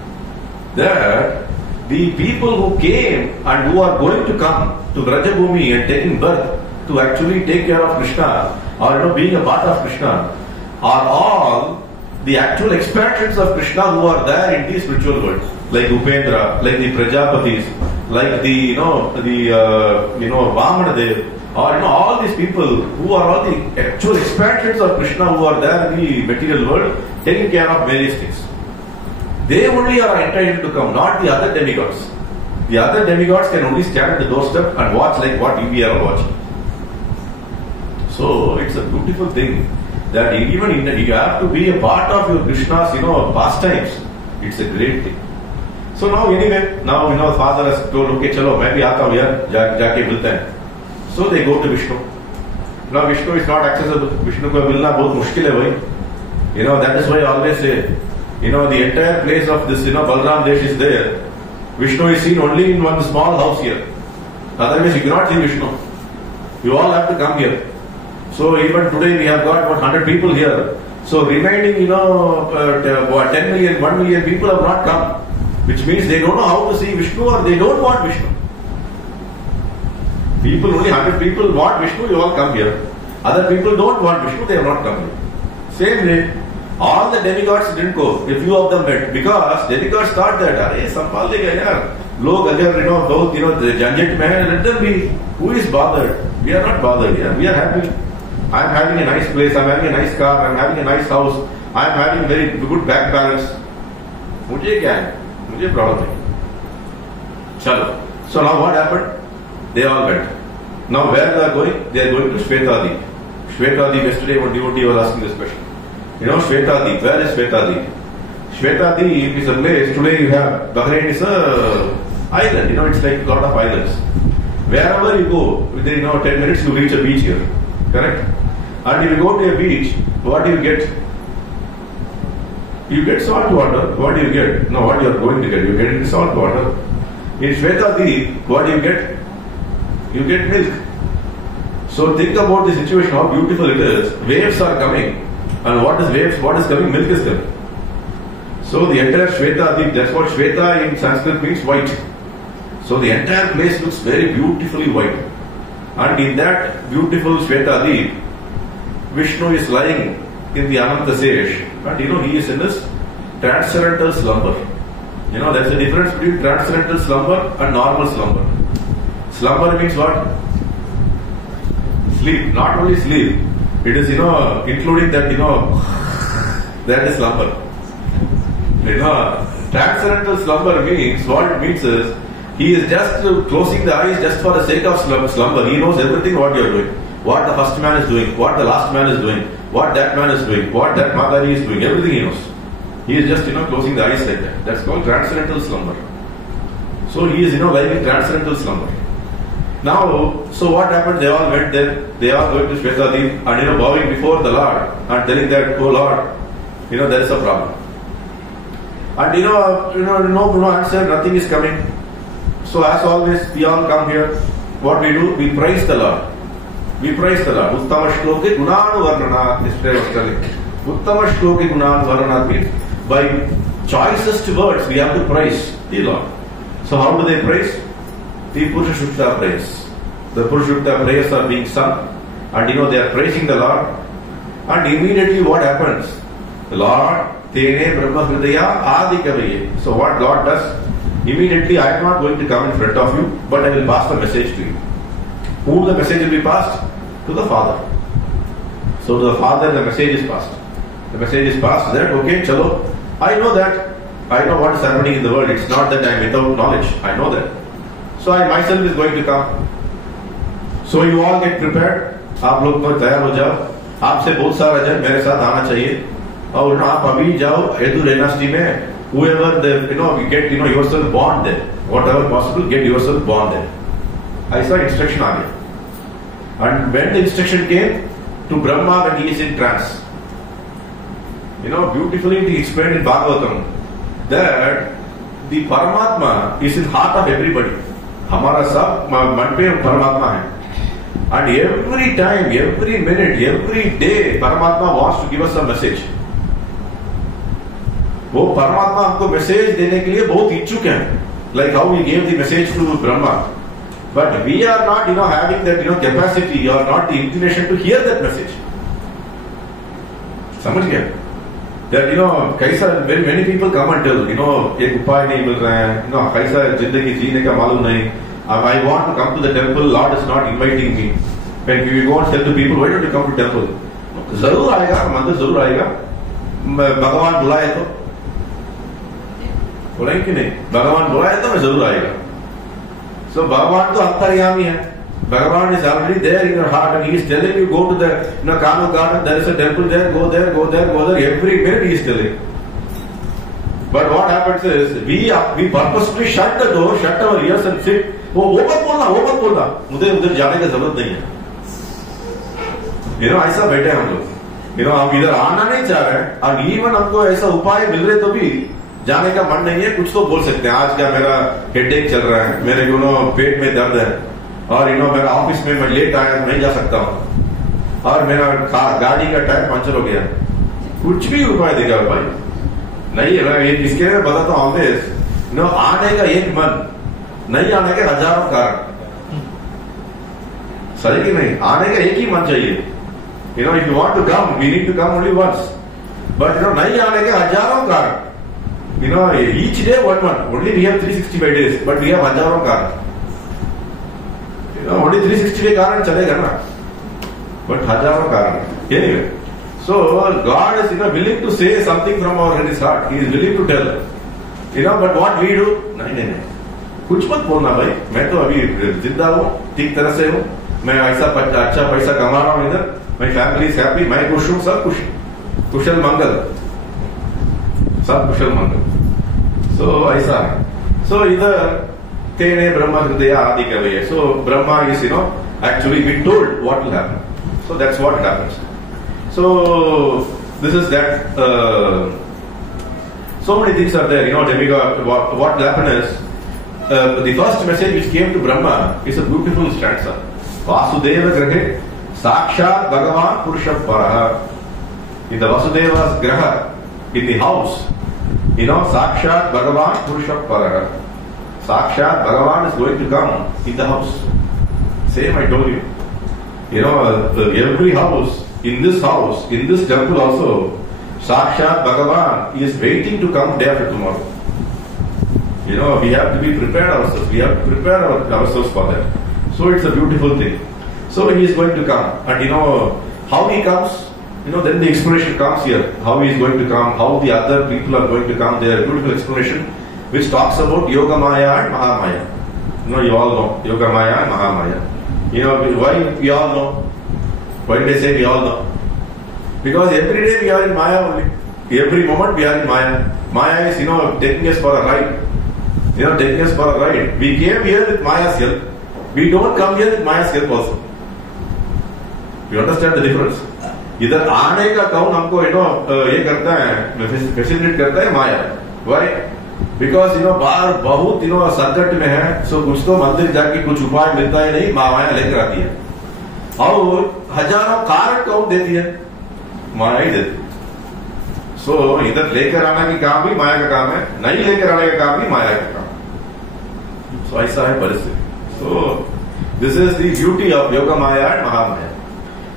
That the people who came and who are going to come to Brajabhumi and taking birth to actually take care of Krishna, or being a part of Krishna, are all the actual expansions of Krishna who are there in the spiritual world, like Upendra, like the Prajapatis, like the Vamanadev, or all these people who are all the actual expansions of Krishna who are there in the material world, taking care of various things. They only are entitled to come, not the other demigods. The other demigods can only stand at the doorstep and watch like what we are watching. So it's a beautiful thing that even you have to be a part of your Krishna's pastimes. It's a great thing. So now anyway, father has told, okay, chalo, मैं भी आता हूँ यार, जाके मिलते हैं. So they go to Vishnu. Now Vishnu is not accessible. Vishnu को मिलना बहुत मुश्किल है भाई. That is why I always say, the entire place of this, Balram Desh is there. Vishnu is seen only in one small house here. Otherwise you cannot see Vishnu. You all have to come here. So even today we have got 100 people here. So remaining, 10 million, 1 million people have not come. Which means they don't know how to see Vishnu, or they don't want Vishnu. People, only 100 people want Vishnu, you all come here. Other people don't want Vishnu, they have not come here. Same way, all the demigods didn't go. A few of them went. Because demigods thought that, संभाल देगा यार. लोग अगर, बहुत, the janjit में है, let them be. Who is bothered? We are not bothered here. We are happy. I am having a nice place, I am having a nice car, I am having a nice house, I am having very good bank balance. मुझे क्या है? मुझे problem है. चलो. So now what happened? They all went. Now where they are going? They are going to Shvetadip. Shvetadip, yesterday one devotee was asking this question. Shvetadip, where is Shvetadip? Shvetadip is a place, today you have, Bahrain is a island, it's like a lot of islands. Wherever you go, within 10 minutes you reach a beach here. Correct? And if you go to a beach, what do you get? You get salt water. What do you get? No, what you are going to get? You get salt water. In Shvetadip, what do you get? You get milk. So think about the situation, how beautiful it is. Waves are coming. And what is waves? What is coming? Milk is coming. So the entire Shvetadip, that's what Shveta in Sanskrit means white. So the entire place looks very beautifully white. And in that beautiful Shvetadip, Vishnu is lying in the Ananta Sesh. And he is in this transcendental slumber. There's a difference between transcendental slumber and normal slumber. Slumber means what? Sleep. Not only sleep. It is, including that, that is slumber. Transcendental slumber means, what it means is, he is just closing the eyes just for the sake of slumber. He knows everything what you are doing. What the first man is doing, what the last man is doing, what that man is doing, what that Madari is doing, everything he knows. He is just, closing the eyes like that. That's called transcendental slumber. So he is, lying in transcendental slumber. Now, so what happened? They all went there. They all went to Shvetadip and, bowing before the Lord and telling that, oh Lord, there is a problem. And, no answer, nothing is coming. So as always, we all come here. What we do? We praise the Lord. We praise the Lord. Uttama shloke gunanu varnana. Yesterday I was telling. Uttama shloke gunanu varnana means by choicest words we have to praise the Lord. So how do they praise? The Purusha Shukta praise. The Purusha Shukta prayers are being sung and they are praising the Lord. And immediately what happens? The Lord, Tene Brahma Hridaya Adi Kavaye. So what God does? Immediately I am not going to come in front of you, but I will pass the message to you. Who the message will be passed? To the Father. So to the Father the message is passed. The message is passed that, okay, chalo, I know that. I know what is happening in the world. It's not that I am without knowledge. I know that. So I myself is going to come. So you all get prepared. आप लोग तो तैयार हो जाओ. आपसे बहुत सारा जन मेरे साथ आना चाहिए. और आप अभी जाओ Edu dynasty में. Whoever you get yourself born there. Whatever possible, get yourself born there. ऐसा instruction आ गया. And when the instruction came to Brahma when he is in trance, beautifully it is explained in Bhagavatam that the Paramatma is in heart of everybody. हमारा सब मन पे परमात्मा है. And every time, every minute, every day, Paramatma wants to give us a message. वो परमात्मा हमको message देने के लिए बहुत इच्छुक है. Like how he gave the message to Brahma. But we are not, having that, capacity or not the inclination to hear that message. समझ गया? That, कैसा, very many people come and tell, एक उपाय नहीं मिल रहा है, कैसा जिंदगी जीने का मालूम नहीं. I want to come to the temple, Lord is not inviting me. When we go and tell to people, why don't you come to temple? जरूर आएगा, मंदिर जरूर आएगा. भगवान बुलाए तो बोलेंगे कि नहीं? भगवान बुलाए तो मैं जरूर आएगा. So भगवान तो अंतर्यामी है. Bhagavan is already there in your heart and he is telling you go to the kanoogarden, there is a temple there, go there, go there, go there. Every minute he is telling. But what happens is we purposely shut the door, shut our ears and sit. वो मत बोलना, मुझे उधर जाने की जरूरत नहीं है. ऐसा बैठे हम लोग. हम इधर आना नहीं चाह रहे हैं और इवन हमको ऐसा उपाय मिल रहे तो भी जाने का मन नहीं है. कुछ तो बोल सकते हैं. आज क्या मेरा हेडेक चल रहा है, मेरे पेट में दर्द है और मेरा ऑफिस में मैं लेट आया नहीं जा सकता हूँ और मेरा गाड़ी का टायर पंचर हो गया. कुछ भी उपाय देगा भाई नहीं है. मैं इसके लिए बताता हूँ ऑलवेज आने का एक मन, नहीं आने के हजारों कारण. सही कि नहीं? आने का एक ही मन चाहिए. if you want to come, we need to come only once. But नहीं आने के हजारों कारण. Each day one. Only we have 365 days, but we have हजारों कारण. Only 365 कारण चलेगा ना, but हजारों कारण. Anyway, so God is willing to say something from our his heart. He is willing to tell. But what we do? नहीं. कुछ मत बोलना भाई. मैं तो अभी जिंदा हूँ, ठीक तरह से हूँ. मैं ऐसा अच्छा पैसा कमा रहा हूँ इधर. My family is happy. मैं खुश हूँ, सब खुश. कुशल मंगल, सब कुशल मंगल. So ऐसा है. So इधर तेने ब्रह्मा हृदय आदि कवये. So Brahma is actually been told what will happen. So that's what happens. So this is that. So many things are there. Demigod. What will happen is the first message which came to Brahma is a beautiful stanza. Vasudeva grahe sakshat Bhagavan Purusha Paraha. In the Vasudeva's graha, in the house, sakshat Bhagavan Purusha Paraha. Sakshat Bhagavan is going to come in the house. Same I told you. Every house, in this temple also, Sakshat Bhagavan is waiting to come day after tomorrow. We have to be prepared ourselves. We have to prepare ourselves for that. So it's a beautiful thing. So he is going to come. And how he comes, then the explanation comes here. How he is going to come, how the other people are going to come. There is a beautiful explanation which talks about Yoga Maya and Mahamaya. You all know Yoga Maya and Mahamaya. Why we all know? Why did I say we all know? Because every day we are in Maya only. Every moment we are in Maya. Maya is, taking us for a ride. Taking us for a ride. We came here with Maya's help. We don't come here with Maya's help also. You understand the difference? इधर आने का कौन हमको ये करता है, facilitate करता है माया. Why? Because बाहर बहुत संकट में है, सो कुछ तो मंदिर जाके कुछ उपाय मिलता है नहीं, माया लेकर आती है. और हजारों कारण कौन देती है? माया ही देती है. सो इधर लेकर आने का काम भी माया का काम है, नहीं लेकर आने का काम भी माया का काम. सो ऐसा है परिस्थिति. So this is the beauty of yoga Maya and Mahamaya.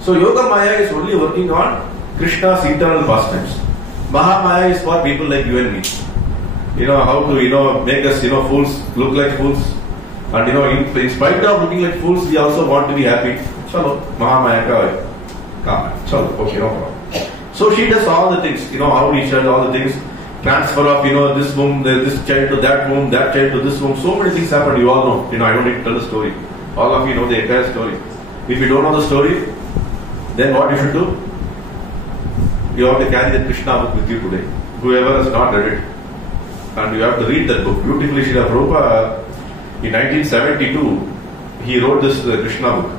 So Yoga Maya is only working on Krishna's eternal pastimes. Mahamaya is for people like you and me. How to make us fools, look like fools, and in spite of looking like fools, we also want to be happy. Chalo, Mahamaya ka kaam hai. Chalo, okay, no problem. So she does all the things. How we share all the things. Transfer of this womb, this child to that womb, that child to this womb. So many things happen. You all know. I don't need to tell the story. All of you know the entire story. If you don't know the story, then what you should do? You have to carry the Krishna book with you today. Whoever has not read it. And you have to read that book. Beautifully, Srila Prabhupada, in 1972, he wrote this Krishna book.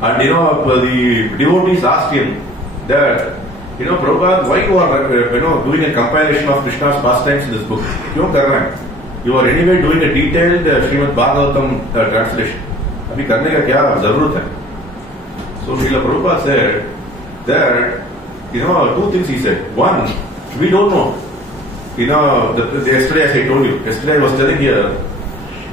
And the devotees asked him that, Prabhupada, why you are doing a compilation of Krishna's pastimes in this book? You are anyway doing a detailed Srimad Bhagavatam translation. Abhi karne ka kya zarurat hai? So Srila Prabhupada said that, two things he said. One, we don't know. Yesterday as I told you, yesterday I was telling here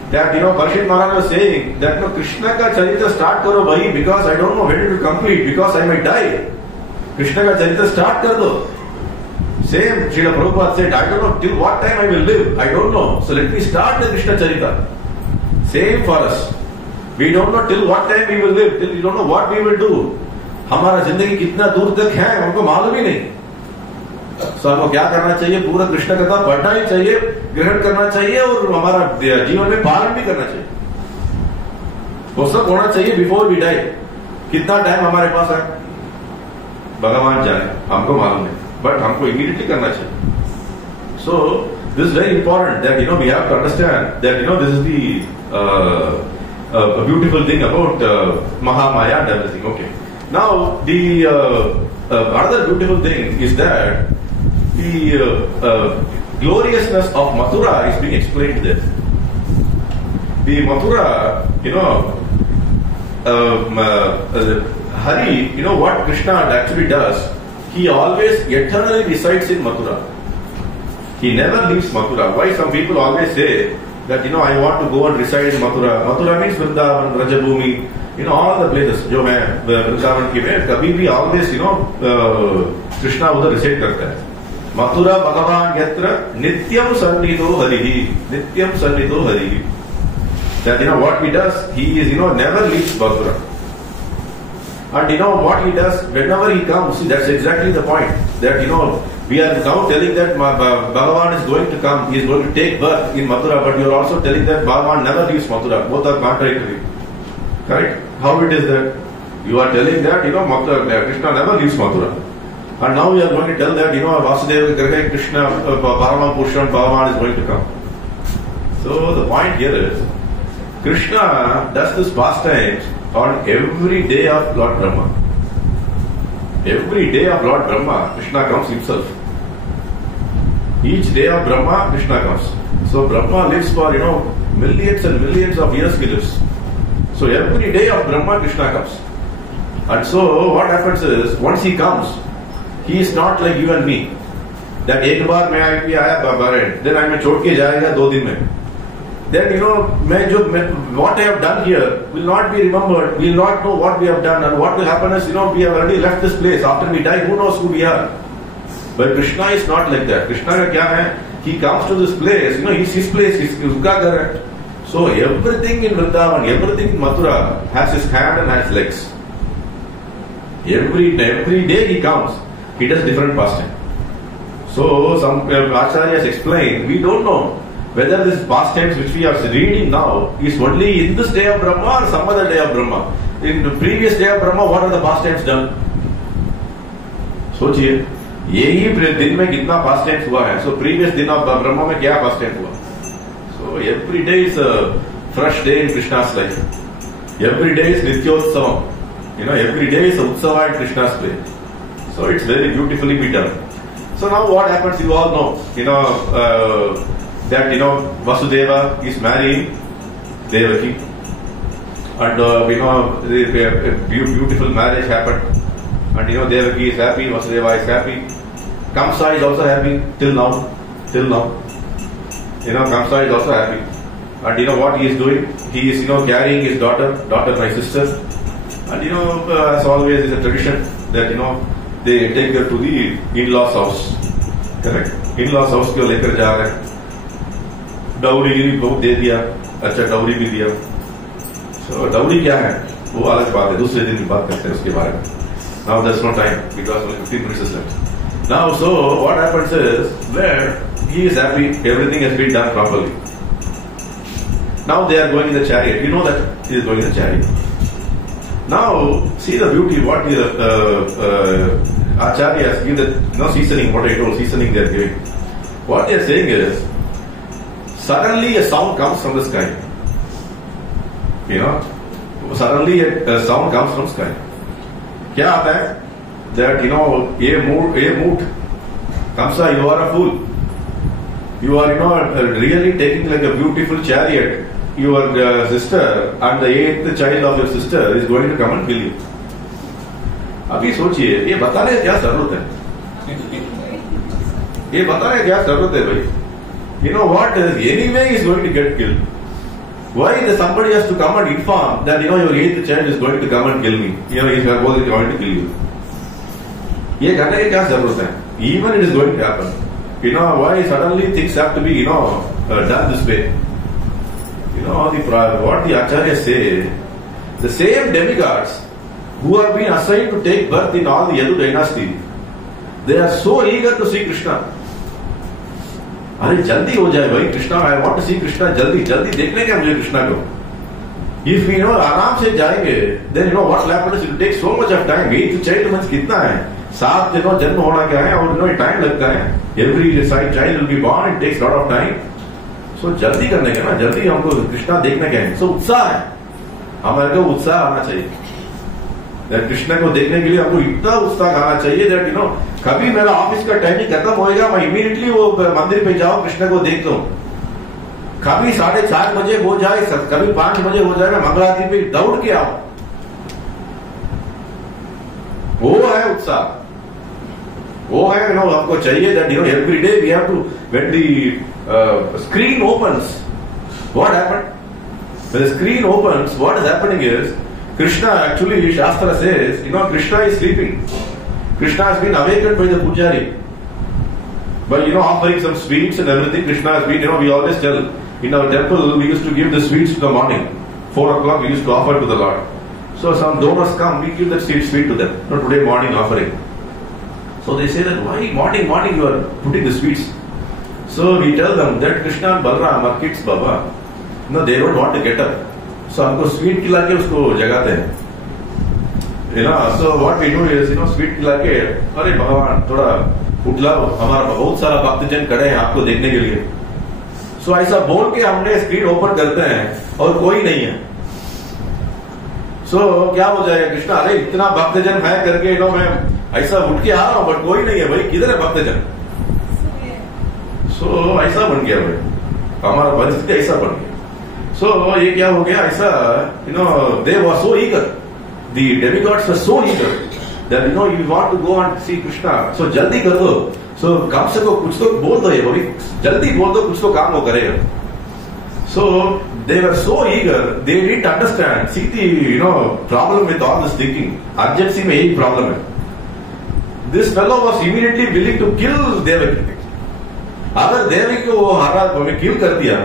that, Parshit Maharaj was saying that, Krishna ka charita start karo bhai, because I don't know when it will complete, because I might die. Krishna ka charita start kar do. Same, Srila Prabhupada said, I don't know till what time I will live. I don't know. So let me start the Krishna charita. Same for us. We don't know till what time we will live, till we don't know what we will do. हमारा जिंदगी कितना दूर तक है हमको मालूम ही नहीं. So हमको क्या करना चाहिए? पूरा कृष्ण कथा पढ़ना ही चाहिए, ग्रहण करना चाहिए और हमारा जीवन में पालन भी करना चाहिए. वो सब होना चाहिए बिफोर वी डाई. कितना टाइम हमारे पास है भगवान जाने, हमको मालूम नहीं, बट हमको इमीडिएटली करना चाहिए. So this is very important that we have to understand that this is the a beautiful thing about Mahamaya and everything. Okay. Now, the another beautiful thing is that the gloriousness of Mathura is being explained there. The Mathura, Hari, what Krishna actually does, he always eternally resides in Mathura. He never leaves Mathura. Why some people always say that I want to go and reside in Mathura. Mathura means Vrindavan, Rajabhumi, all the places. जो मैं वृंदावन की में कभी भी always Krishna उधर reside करता है. मथुरा भगवान यत्र नित्यम सन्निधो हरिहि, नित्यम सन्निधो हरिहि. That what he does, he is never leaves Mathura. And what he does whenever he comes, see, that's exactly the point. That we are now telling that Bhagavan is going to come, he is going to take birth in Mathura, but you are also telling that Bhagavan never leaves Mathura. Both are contradictory. Correct? How it is that? You are telling that, Mathura, Krishna never leaves Mathura. And now we are going to tell that, Vasudeva Garhe Krishna, Parama Purusham, Bhagavan is going to come. So the point here is, Krishna does this pastimes on every day of Lord Brahma. Every day of Lord Brahma, Krishna comes himself. Each day of Brahma, Krishna comes. So Brahma lives for, millions and millions of years he lives. So every day of Brahma, Krishna comes. And so what happens is, once he comes, he is not like you and me. That एक बार मैं आया then I may छोड़ के जाएगा 2 दिन में. Then what I have done here will not be remembered. We will not know what we have done, and what will happen is we have already left this place. After we die, who knows who we are? But Krishna is not like that. Krishna का क्या है? He comes to this place. It's his place. उसका घर है. So everything in Vrindavan, everything in Mathura has his hand and has legs. Every day he comes, he does different pastime. So some acharyas explain, we don't know whether this pastimes which we are reading now is only in this day of Brahma or some other day of Brahma. In the previous day of Brahma, what are the pastimes done? Sochiye. यही दिन में कितना fast times हुआ है. So previous दिन of Brahma में क्या fast time हुआ. So every day is fresh day in Krishna's life. Every day is Nityotsavam. Every day is Utsava in Krishna's way. So it's very beautifully be done. So now what happens, you all know, that, Vasudeva is marrying Devaki. And, a beautiful marriage happened. And, Devaki is happy, Vasudeva is happy. Kamsa is also happy till now. Kamsa is also happy. And what he is doing? He is carrying his daughter my sister, and as always is a tradition that they take her to the in-laws house. Correct? In-laws house को लेकर जा रहे हैं. Dowry बहुत दे दिया, अच्छा dowry भी दिया. So डाउरी क्या है? वो अलग बात है, दूसरे दिन की बात करते हैं उसके बारे में. Now there's no time because only 15 minutes is left. Now so what happens is that he is happy, everything has been done properly. Now they are going in the chariot. You know that he is going in the chariot. Now see the beauty. What the acharyas give the seasoning. What I told, seasoning they are giving. What they are saying is, suddenly a sound comes from the sky. Suddenly a sound comes from sky. क्या आता है? That ये mood. Kamsa, you are a fool. You are really taking like a beautiful chariot. Your sister and the 8th child of your sister is going to come and kill you. अभी सोचिए, ये बताने क्या जरूरत है? ये बताने क्या जरूरत है भाई? What? Anyway is going to get killed. Why somebody has to come and inform that your 8th child is going to come and kill me? He is going to kill you. ये करने की क्या जरूरत है? Even it is going to happen. Why suddenly things have to be done this way? What the acharyas say, the same demigods who have been assigned to take birth in all the Yadu dynasty, they are so eager to see Krishna. अरे जल्दी हो जाए भाई Krishna, I want to see Krishna जल्दी देखने का मुझे कृष्णा को. If we आराम से जाएंगे, then what happens? It will take so much of time. 8th child months कितना है? 7 जन्म होना क्या है और टाइम लगता है. Every child will be born, it takes lot of time. So जल्दी करने का ना, जल्दी हमको कृष्णा देखने का है. So उत्साह है, हमारे को उत्साह आना चाहिए. कृष्णा को देखने के लिए हमको इतना उत्साह आना चाहिए that कभी मेरा ऑफिस का टाइमिंग खत्म होएगा, मैं इमीडिएटली वो मंदिर पे जाऊं, कृष्णा को देख लूं. कभी 4:30 बजे हो जाए, कभी 5 बजे हो जाए, मैं मंगलाती पे दौड़ के आऊं. वो है उत्साह, वो है हमको चाहिए that every day we have to, when the screen opens, what happened? When the screen opens, what is happening is Krishna, actually Shastra says, Krishna is sleeping. Krishna has been awakened by the pujari. By offering some sweets and everything. Krishna has been, we always tell in our temple we used to give the sweets in the morning. 4 o'clock we used to offer to the Lord. So some donors come, we give that sweet to them. Today morning offering. So they say that why morning you are putting the sweets? So we tell them that Krishna and Balram are kids, Baba. They don't want to get up. So हमको sweet खिला के उसको जगाते हैं. So what we do is sweet खिला के, अरे भगवान थोड़ा उठलाओ, हमारा बहुत सारा भक्तजन खड़े हैं आपको देखने के लिए. So ऐसा बोल के हमने स्क्रीन ओपन करते हैं और कोई नहीं है. So क्या हो जाएगा कृष्णा, अरे इतना भक्तजन है करके मैं ऐसा उठ के आ रहा हूं बट कोई नहीं है भाई, किधर है भक्तजन? So ऐसा बन गया भाई, हमारा परिस्थिति ऐसा बन गया. So ये क्या हो गया ऐसा, they were so eager, the demigods were so eager that you want to go and see Krishna. So जल्दी कर दो. So कम से को कुछ तो बोल दो, ये भाई जल्दी बोल दो, कुछ तो काम वो करेगा. So they were so eager, they didn't understand. See the problem with all this thinking. Urgency में यही problem है. This fellow was immediately willing to kill Devaki. अगर देवकी को वो हरा किल कर दिया,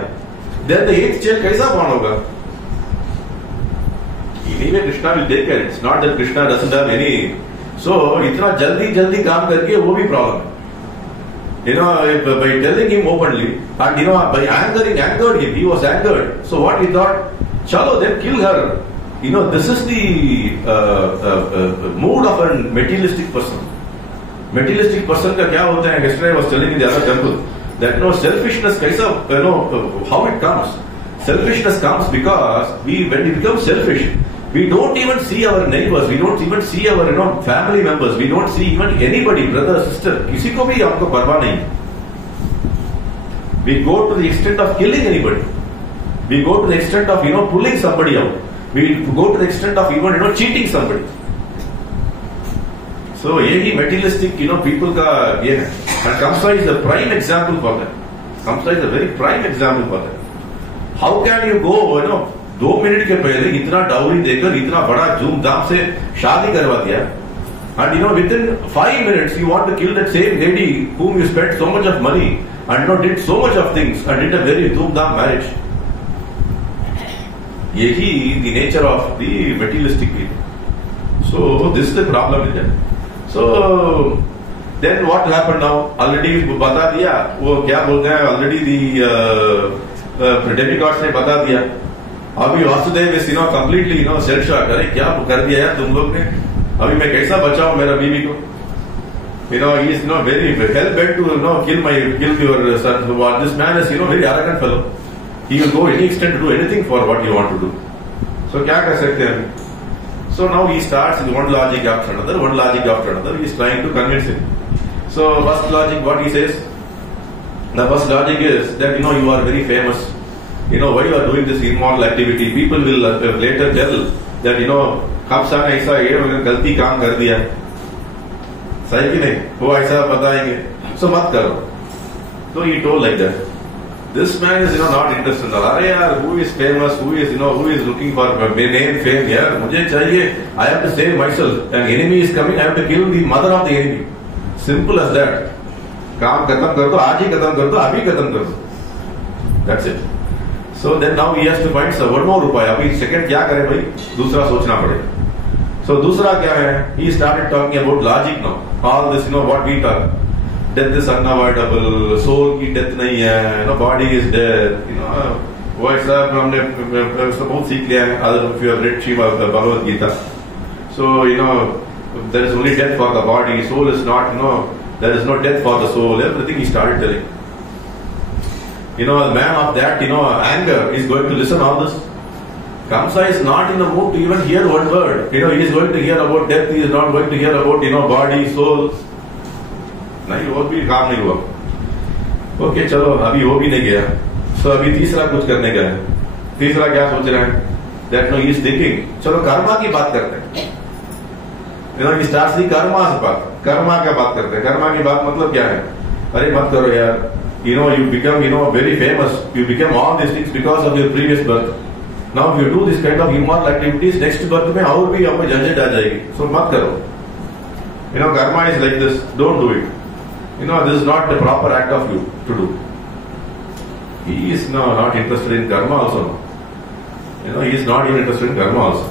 then the 8th child कैसा born होगा? Anyway, Krishna will take care. It's not that Krishna doesn't have any. So इतना जल्दी काम करके वो भी problem है. By telling him openly and by angered him, he was angered. So what he thought? Chalo, then kill her. This is the mood of a materialistic person. Materialistic person का क्या होता है? Yesterday I was telling in the other temple that selfishness कैसा how it comes. Selfishness comes because when we become selfish, we don't even see our neighbors, we don't even see our family members, we don't see even anybody, brother, sister. किसी को भी आपको परवाह नहीं. We go to the extent of killing anybody. We go to the extent of pulling somebody out. We go to the extent of even cheating somebody. So यही materialistic people का ये है. And Kamsa is a prime example for that. Kamsa is a very prime example for that. How can you go 2 minute के पहले इतना dowry देकर इतना बड़ा धूमधाम से शादी करवा दिया, and within 5 minutes you want to kill that same lady whom you spent so much of money and did so much of things and did a very धूमधाम marriage. यही the nature of the materialistic people. So this is the problem with them. So then what happened now? Already बता दिया, वो क्या बोलते हैं, already the demigods ने बता दिया. अभी Vasudev is completely self shocked. अरे क्या कर दिया यार तुम लोग ने? अभी मैं कैसा बचाऊं मेरा बीवी को? He is very hell bent to kill your son. This man is very arrogant fellow. He will go any extent to do anything for what you want to do. So क्या कर सकते हैं? So now he starts with one logic after another. He is trying to convince him. So first logic, what he says? The first logic is that you are very famous. Why you are doing this immoral activity? People will later tell that Kamsa ने ऐसा गलती काम कर दिया. सही कि नहीं? वो ऐसा बताएंगे. So मत करो. So he told like that. This man is not interested. अरे यार, who is famous? Who is looking for name, fame? यार मुझे चाहिए. I have to save myself. An enemy is coming. I have to kill the mother of the enemy. Simple as that. काम खत्म कर दो, आज ही खत्म कर दो, अभी खत्म कर दो. That's it. So then now he has to find one more उपाय. अभी second क्या करे भाई? दूसरा सोचना पड़ेगा. So दूसरा क्या है? He started talking about logic now. All this what we talk. Death is unavoidable, soul की death नहीं है, body is death, वो ऐसा हमने बहुत सीख लिया है. Other if you have read Srimad Bhagavad Gita, so there is only death for the body, soul is not, there is no death for the soul. Everything he started telling. The man of that anger is going to listen all this. Kamsa is not in the mood to even hear one word. He is going to hear about death. He is not going to hear about body, soul. नहीं, वो भी काम नहीं हुआ. Okay चलो, अभी वो भी नहीं गया. सो अभी तीसरा कुछ करने का है. तीसरा क्या सोच रहे हैं? That he is thinking. चलो कर्मा की बात करते हैं. He starts the कर्मा से बात. कर्मा का बात करते हैं. कर्मा की बात मतलब क्या है? अरे मत करो यार. You become very famous. You become all these things because of your previous birth. Now if you do this kind of immoral activities, next birth में और भी आपको झंझट आ जाएगी. So मत करो. Karma is like this. Don't do it. This is not the proper act of you to do. He is not interested in karma also. He is not even interested in karma also.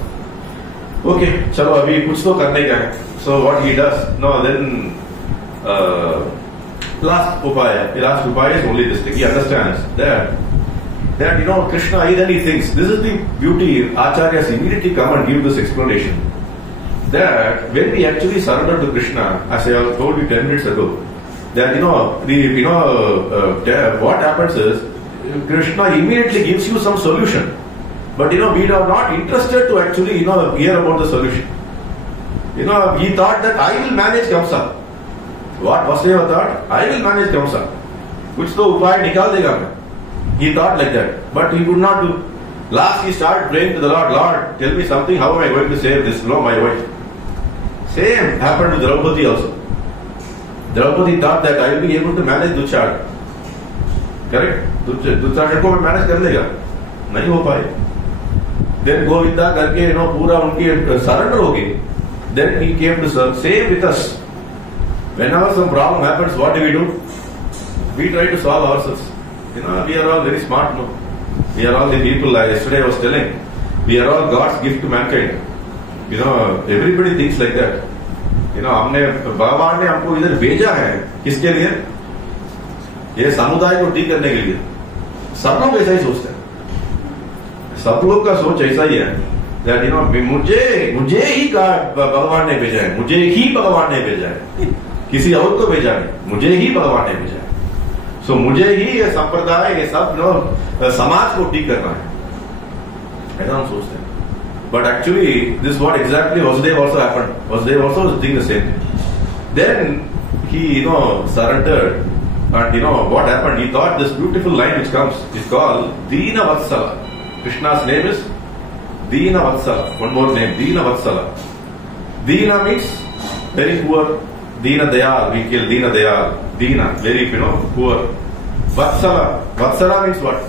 Okay, chalo abhi kuch to karne ka hai. So what he does, then last upaya is only this thing. He understands that Krishna, then he thinks, this is the beauty. Acharyas immediately come and give this explanation. That when we actually surrender to Krishna, as I told you 10 minutes ago, that what happens is Krishna immediately gives you some solution, but we are not interested to actually hear about the solution. He thought that I will manage Kamsa. What Vasudeva thought? I will manage Kamsa. कुछ तो उपाय निकाल देगा मैं. He thought like that, but he could not do. Last he started praying to the Lord. Lord, tell me something. How am I going to save this? My wife. Same happened to Draupadi also. Draupadi thought that I will be able to manage Dushasana. Correct? Dushasana को मैं manage कर लेगा. नहीं हो पाए. Then Govinda करके पूरा उनकी surrender हो गई. Then he came to serve. Same with us. Whenever some problem happens, what do? We try to solve ourselves. We are all very smart now. We are all the people. Yesterday I was telling, we are all God's gift to mankind. Everybody thinks like that. हमने भगवान ने हमको इधर भेजा है किसके लिए? ये समुदाय को ठीक करने के लिए. सब लोग ऐसा ही सोचते हैं. सब लोग का सोच ऐसा ही है. मुझे ही भगवान ने भेजा है. मुझे ही भगवान ने भेजा है. किसी और को भेजा नहीं, मुझे ही भगवान ने भेजा। सो मुझे ही ये संप्रदाय, ये सब समाज को ठीक करना है, ऐसा हम सोचते हैं। But actually this what exactly Vasudev also happened. Vasudev also was doing the same thing. Then he surrendered, and what happened, he thought this beautiful line which comes is called Deena Vatsala. Krishna's name is Deena Vatsala. One more name, Deena Vatsala. Deena means very poor. Deena Dayal, we kill Deena Dayal. Deena, very poor. Vatsala. Vatsala means what?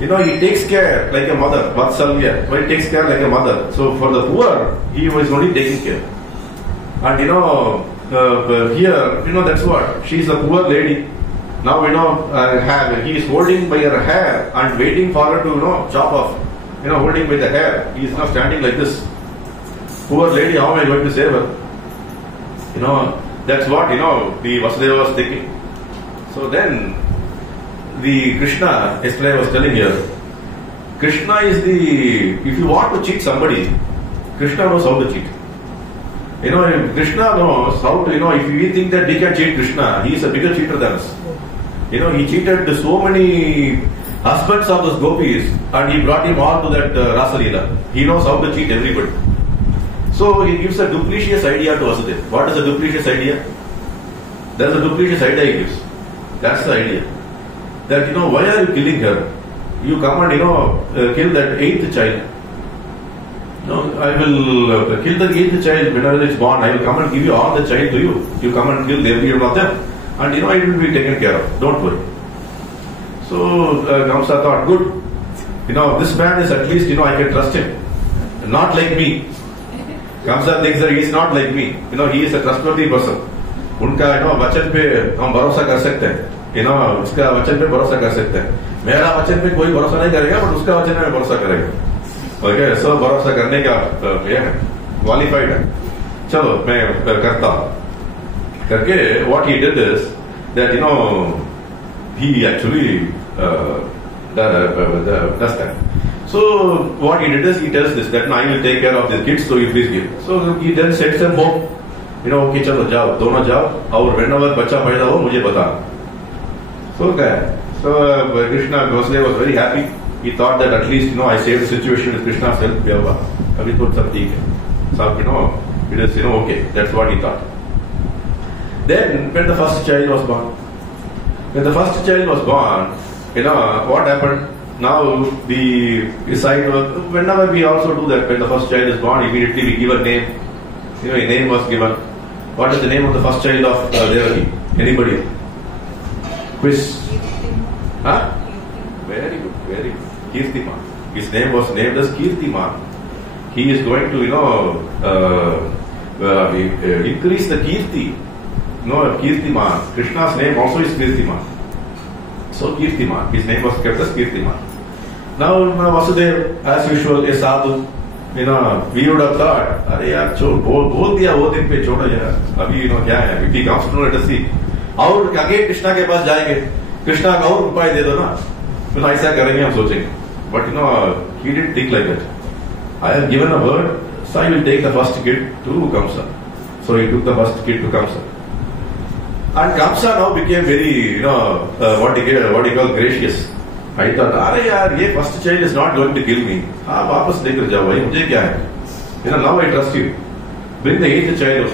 He takes care like a mother. Vatsalya. So he takes care like a mother. So for the poor, he was only taking care. And here, that's what. She is a poor lady. Now, he is holding by her hair and waiting for her to, chop off. Holding by the hair. He is now standing like this. Poor lady, how am I going to save her? That's what, the Vasudeva was thinking. So then, the Krishna, yesterday I was telling here, Krishna is if you want to cheat somebody, Krishna knows how to cheat. Krishna knows how to, if we think that we can cheat Krishna, he is a bigger cheater than us. He cheated so many husbands of those gopis and he brought him all to that Rasa Leela. He knows how to cheat everybody. So he gives a duplicitous idea to Vasudeva. What is a duplicitous idea? There is a duplicitous idea he gives. That's the idea. That, why are you killing her? You come and, kill that 8th child. I will kill the 8th child whenever it's born. I will come and give you all the child to you. You come and kill every one of them. And, it will be taken care of. Don't worry. So, Kamsa thought, good. This man is at least, I can trust him. Not like me. Kamsa thinks that he is not like me. He is a trustworthy person. उनका वचन पे हम भरोसा कर सकते हैं, उसका वचन पे भरोसा कर सकते हैं। मेरा वचन पे कोई भरोसा नहीं करेगा, बट उसका वचन पे भरोसा करेगा। ओके, सब भरोसा करने का क्वालिफाइड है। चलो मैं करता हूँ करके what he did is that he actually does that. So what he did is he tells this that I will take care of the kids, so you please give. So he then sends them home. कि चलो जाओ, दोनों जाओ और whenever बच्चा पैदा हो मुझे बता। So Krishna Vasudeva was very happy. He thought that at least I saved the situation with Krishna's help. अभी तो सब ठीक है, सब it is okay. That's what he thought. Then when the first child was born, what happened? Now the side whenever we also do that, when the first child is born, immediately we give a name. A name was given. What is the name of the first child of Devaki? Anybody? Quiz. Huh? Very good, very good. Kirtiman. His name was named as Kirtiman. He is going to, increase the Kirti. Kirtiman. Krishna's name also is Kirtiman. So Kirtiman. His name was kept as Kirtiman. Now Vasudeva, as usual, a sadhu. We would have thought, अरे यार बोल दिया वो दिन पे, छोड़ो यार, अभी क्या है, if he comes to let us see, और आगे कृष्णा के पास जाएंगे, कृष्णा का और उपाय दे दो ना, फिर ऐसा करेंगे हम सोचेंगे, but he didn't think like that. I have given a word, so I will take the first kid to Kamsa. So he took the first kid to Kamsa, and Kamsa now became very, what he call gracious. I thought, अरे यार ये first child is not going to kill me. हाँ वापस लेकर जाओ भाई, मुझे क्या है? Now I trust you. Bring the 8th child.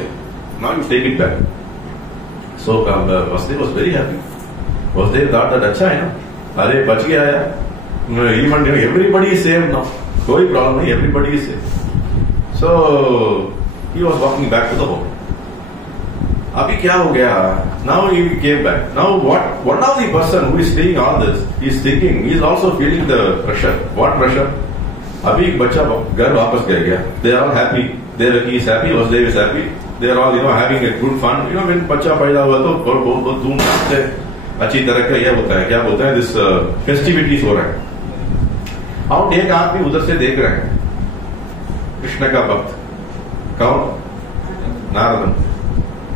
Now you take it back. So Vasudeva was very happy. Vasudeva thought that अच्छा है ना, अरे बच गया यार. Even everybody is saved now. कोई problem नहीं, everybody is saved. So he was walking back to the home. अभी क्या हो गया? Now he came back. Now one of the person who is saying all this, he is thinking, he is also feeling the pressure. What pressure? अभी बच्चा घर वापस गया. They are all happy. He is happy. Vasudeva is happy. They are all having a good fun. When बच्चा पैदा हुआ तो बहुत धूमधाम से अच्छी तरह का यह होता है, क्या बोलते हैं, this festivities हो रहा है. और एक आदमी उधर से देख रहे हैं, कृष्ण का भक्त, कौन?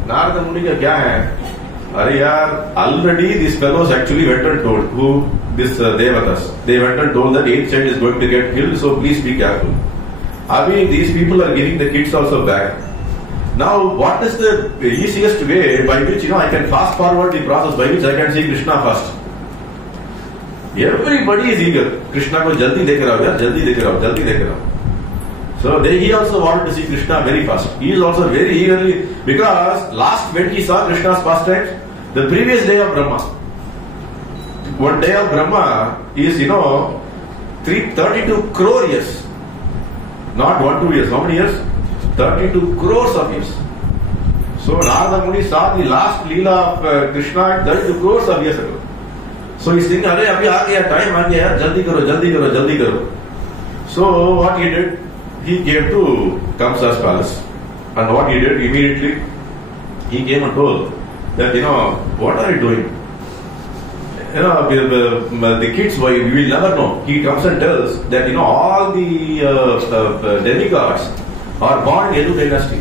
नारद मुनि का क्या है? अरे यार, already these fellows actually went and told who this Devatas. They went and told that 8th child is going to get killed, so please be careful. Abhi these people are giving the kids also back. Now, what is the easiest way by which I can fast forward the process by which I can see Krishna fast? Everybody is eager. Krishna ko jaldi dekh raha ho, yaar, jaldi dekh raha ho, jaldi dekh raha ho. So he also wanted to see Krishna very fast. He is also very eagerly, because last when he saw Krishna's pastimes, the previous day of Brahma. One day of Brahma is 32 crore years. Not 1-2 years. How many years? 32 crores of years. So Narada Muni saw the last Leela of Krishna 32 crores of years ago. So he's thinking, "Arey, abhi aa gaya, time aa gaya, jaldi karo, jaldi karo, jaldi karo." So what he did, he came to Kamsa's palace. And what he did, immediately, he came and told that, what are you doing? The kids, why we will never know. He comes and tells that, all the demigods are born in Yadu dynasty.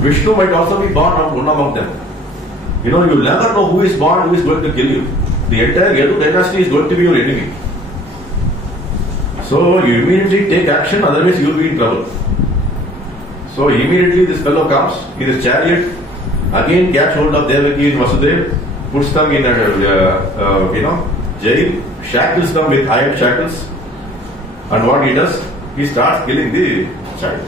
Vishnu might also be born of one among them. You'll never know who is born, who is going to kill you. The entire Yadu dynasty is going to be your enemy. So you immediately take action, otherwise you will be in trouble. So immediately this fellow comes in his chariot, again catch hold of Devaki and Vasudev, puts them in a jail, shackles them with iron shackles, and what he does, he starts killing the child.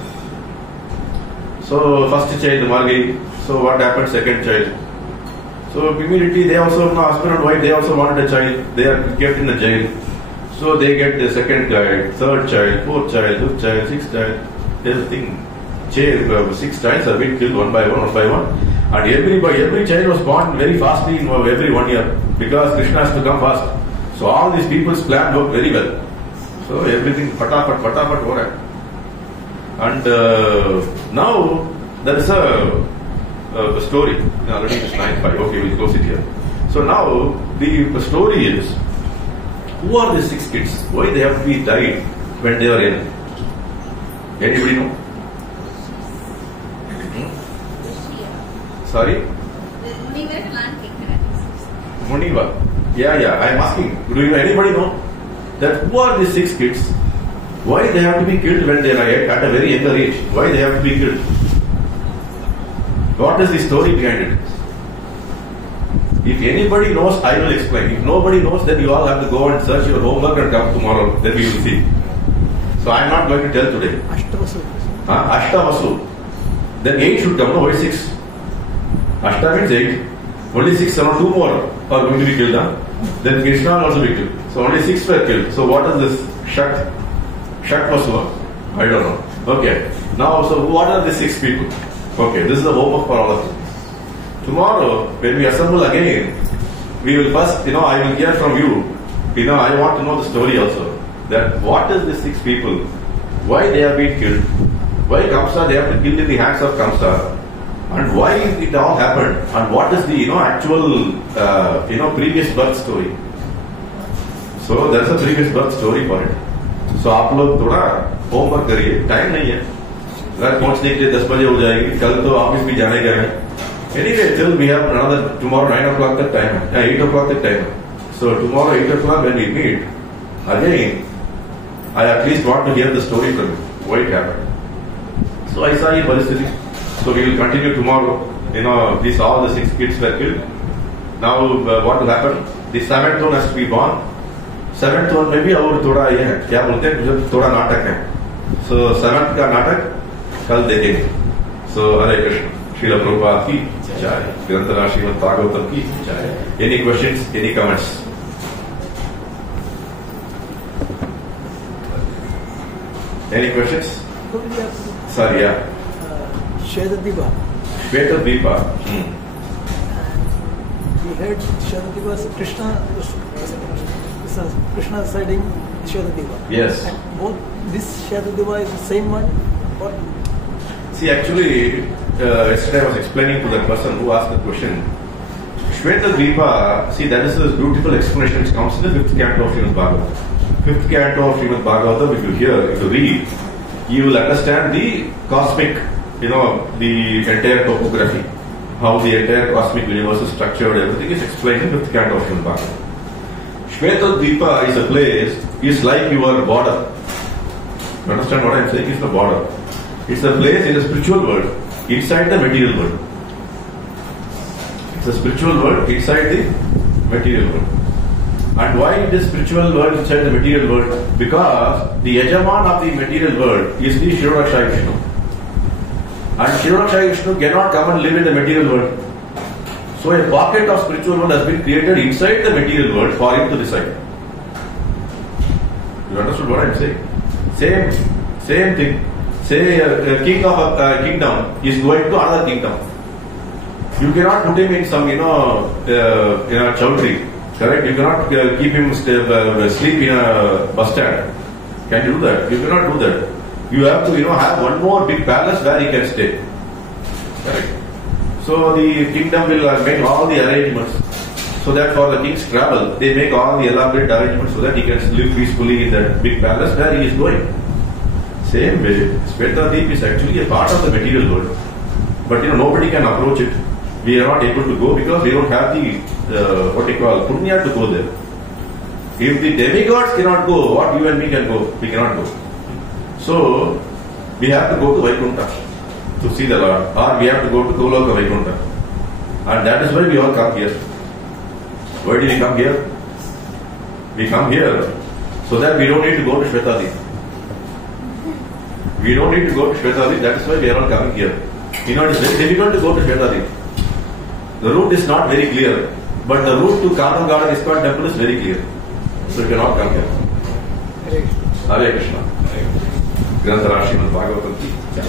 So first child Margi. So what happened? Second child. So immediately they also, husband and wife, they also wanted a child. They are kept in the jail. So they get the second child, third child, fourth child, fifth child, sixth child. Everything. 6 childs are being killed one by one. And every child was born very fastly in every 1 year, because Krishna has to come fast. So all these people's plan worked very well. So everything fatapat over. And now there is a story. Already it is 9:05. Okay, we'll close it here. So now the story is, who are these 6 kids? Why they have to be died when they are young? Anybody know? Sorry? Muniva. Yeah, I am asking. Do anybody know that who are these 6 kids? Why they have to be killed when they are at a very younger age? Why they have to be killed? What is the story behind it? If anybody knows, I will explain. If nobody knows, then you all have to go and search your homework and come tomorrow. Then we will see. So I am not going to tell today. Ashtavasu. Then 8 should come. No, why 6? Ashta means 8. Only 6, 2 more are going to be killed. Then Krishna will also be killed. So only 6 were killed. So what is this? Shakvasua? I don't know. Okay. Now, so what are the 6 people? Okay, this is the homework for all of you. Tomorrow, when we assemble again, we will first, I will hear from you. I want to know the story also. That what is the 6 people? Why they have been killed? Why Kamsa, they have been killed in the hands of Kamsa? And why it all happened? And what is the, actual, previous birth story? So, there is a previous birth story for it. So, आप लोग थोड़ा homework करिए. Time नहीं है. घर पहुंचने के लिए 10 बजे हो जाएगी. कल तो ऑफिस भी जाने का है. Anyway, till we have another tomorrow 9 o'clock that time. 8 o'clock that time. So tomorrow 8 o'clock when we meet, again, I at least want to hear the story from you. Why it happened. So I saw in Paristiti. So we will continue tomorrow. All the 6 kids were killed. Now what will happen? The 7th one has to be born. 7th one में भी और थोड़ा ये है. क्या बोलते हैं? थोड़ा नाटक है. So 7th का नाटक कल देखेंगे. So Hare Krishna. Srila Prabhupada ki jai. Grantara Srimad Bhagavatam ki jai. Any questions? Any comments? Any questions? Sorry, yeah. Shvetadvipa. Shvetadvipa. We heard Shvetadvipa is Krishna citing Shvetadvipa. Yes. And both this Shvetadvipa is the same one? Or? See, actually, yesterday I was explaining to that person who asked the question. Shvetadvipa, see, that is a beautiful explanation which comes in the 5th canto of Srimad Bhagavatam. 5th canto of Srimad Bhagavatam, if you hear, if you read, you will understand the cosmic, the entire topography, how the entire cosmic universe is structured, everything is explained in 5th canto of Srimad Bhagavatam. Shvetadvipa is a place, is like your border. You understand what I am saying? It's the border. It's a place in the spiritual world. inside the material world. It's a spiritual world inside the material world. And why it is spiritual world inside the material world? Because the Yajaman of the material world is the Shirodaksha Vishnu. And Shirodaksha Vishnu cannot come and live in the material world. So a pocket of spiritual world has been created inside the material world for him to reside. You understood what I am saying? Same thing. Say a king of a kingdom is going to another kingdom. You cannot put him in some, chowdhury. Correct? You cannot keep him sleep in a bus stand. Can you do that? You cannot do that. You have to, have one more big palace where he can stay. Correct? So the kingdom will make all the arrangements so that for the king's travel, they make all the elaborate arrangements so that he can live peacefully in that big palace where he is going. Same way, Shwetadeep is actually a part of the material world. But nobody can approach it. We are not able to go because we don't have the punya to go there. If the demigods cannot go, what you and me can go? We cannot go. So we have to go to Vaikuntha to see the Lord, or we have to go to Goloka Vaikuntha, and that is why we all come here. Why do we come here? We come here so that we don't need to go to Shwetadeep. We don't need to go to Shwetadeep. That is why we are all coming here. It is very difficult to go to Shwetadeep. The route is not very clear, but the route to Kanoogarden ISKCON temple is very clear. So you can all come here. Hare Krishna. Grantha Srimad Bhagavatam ki jai.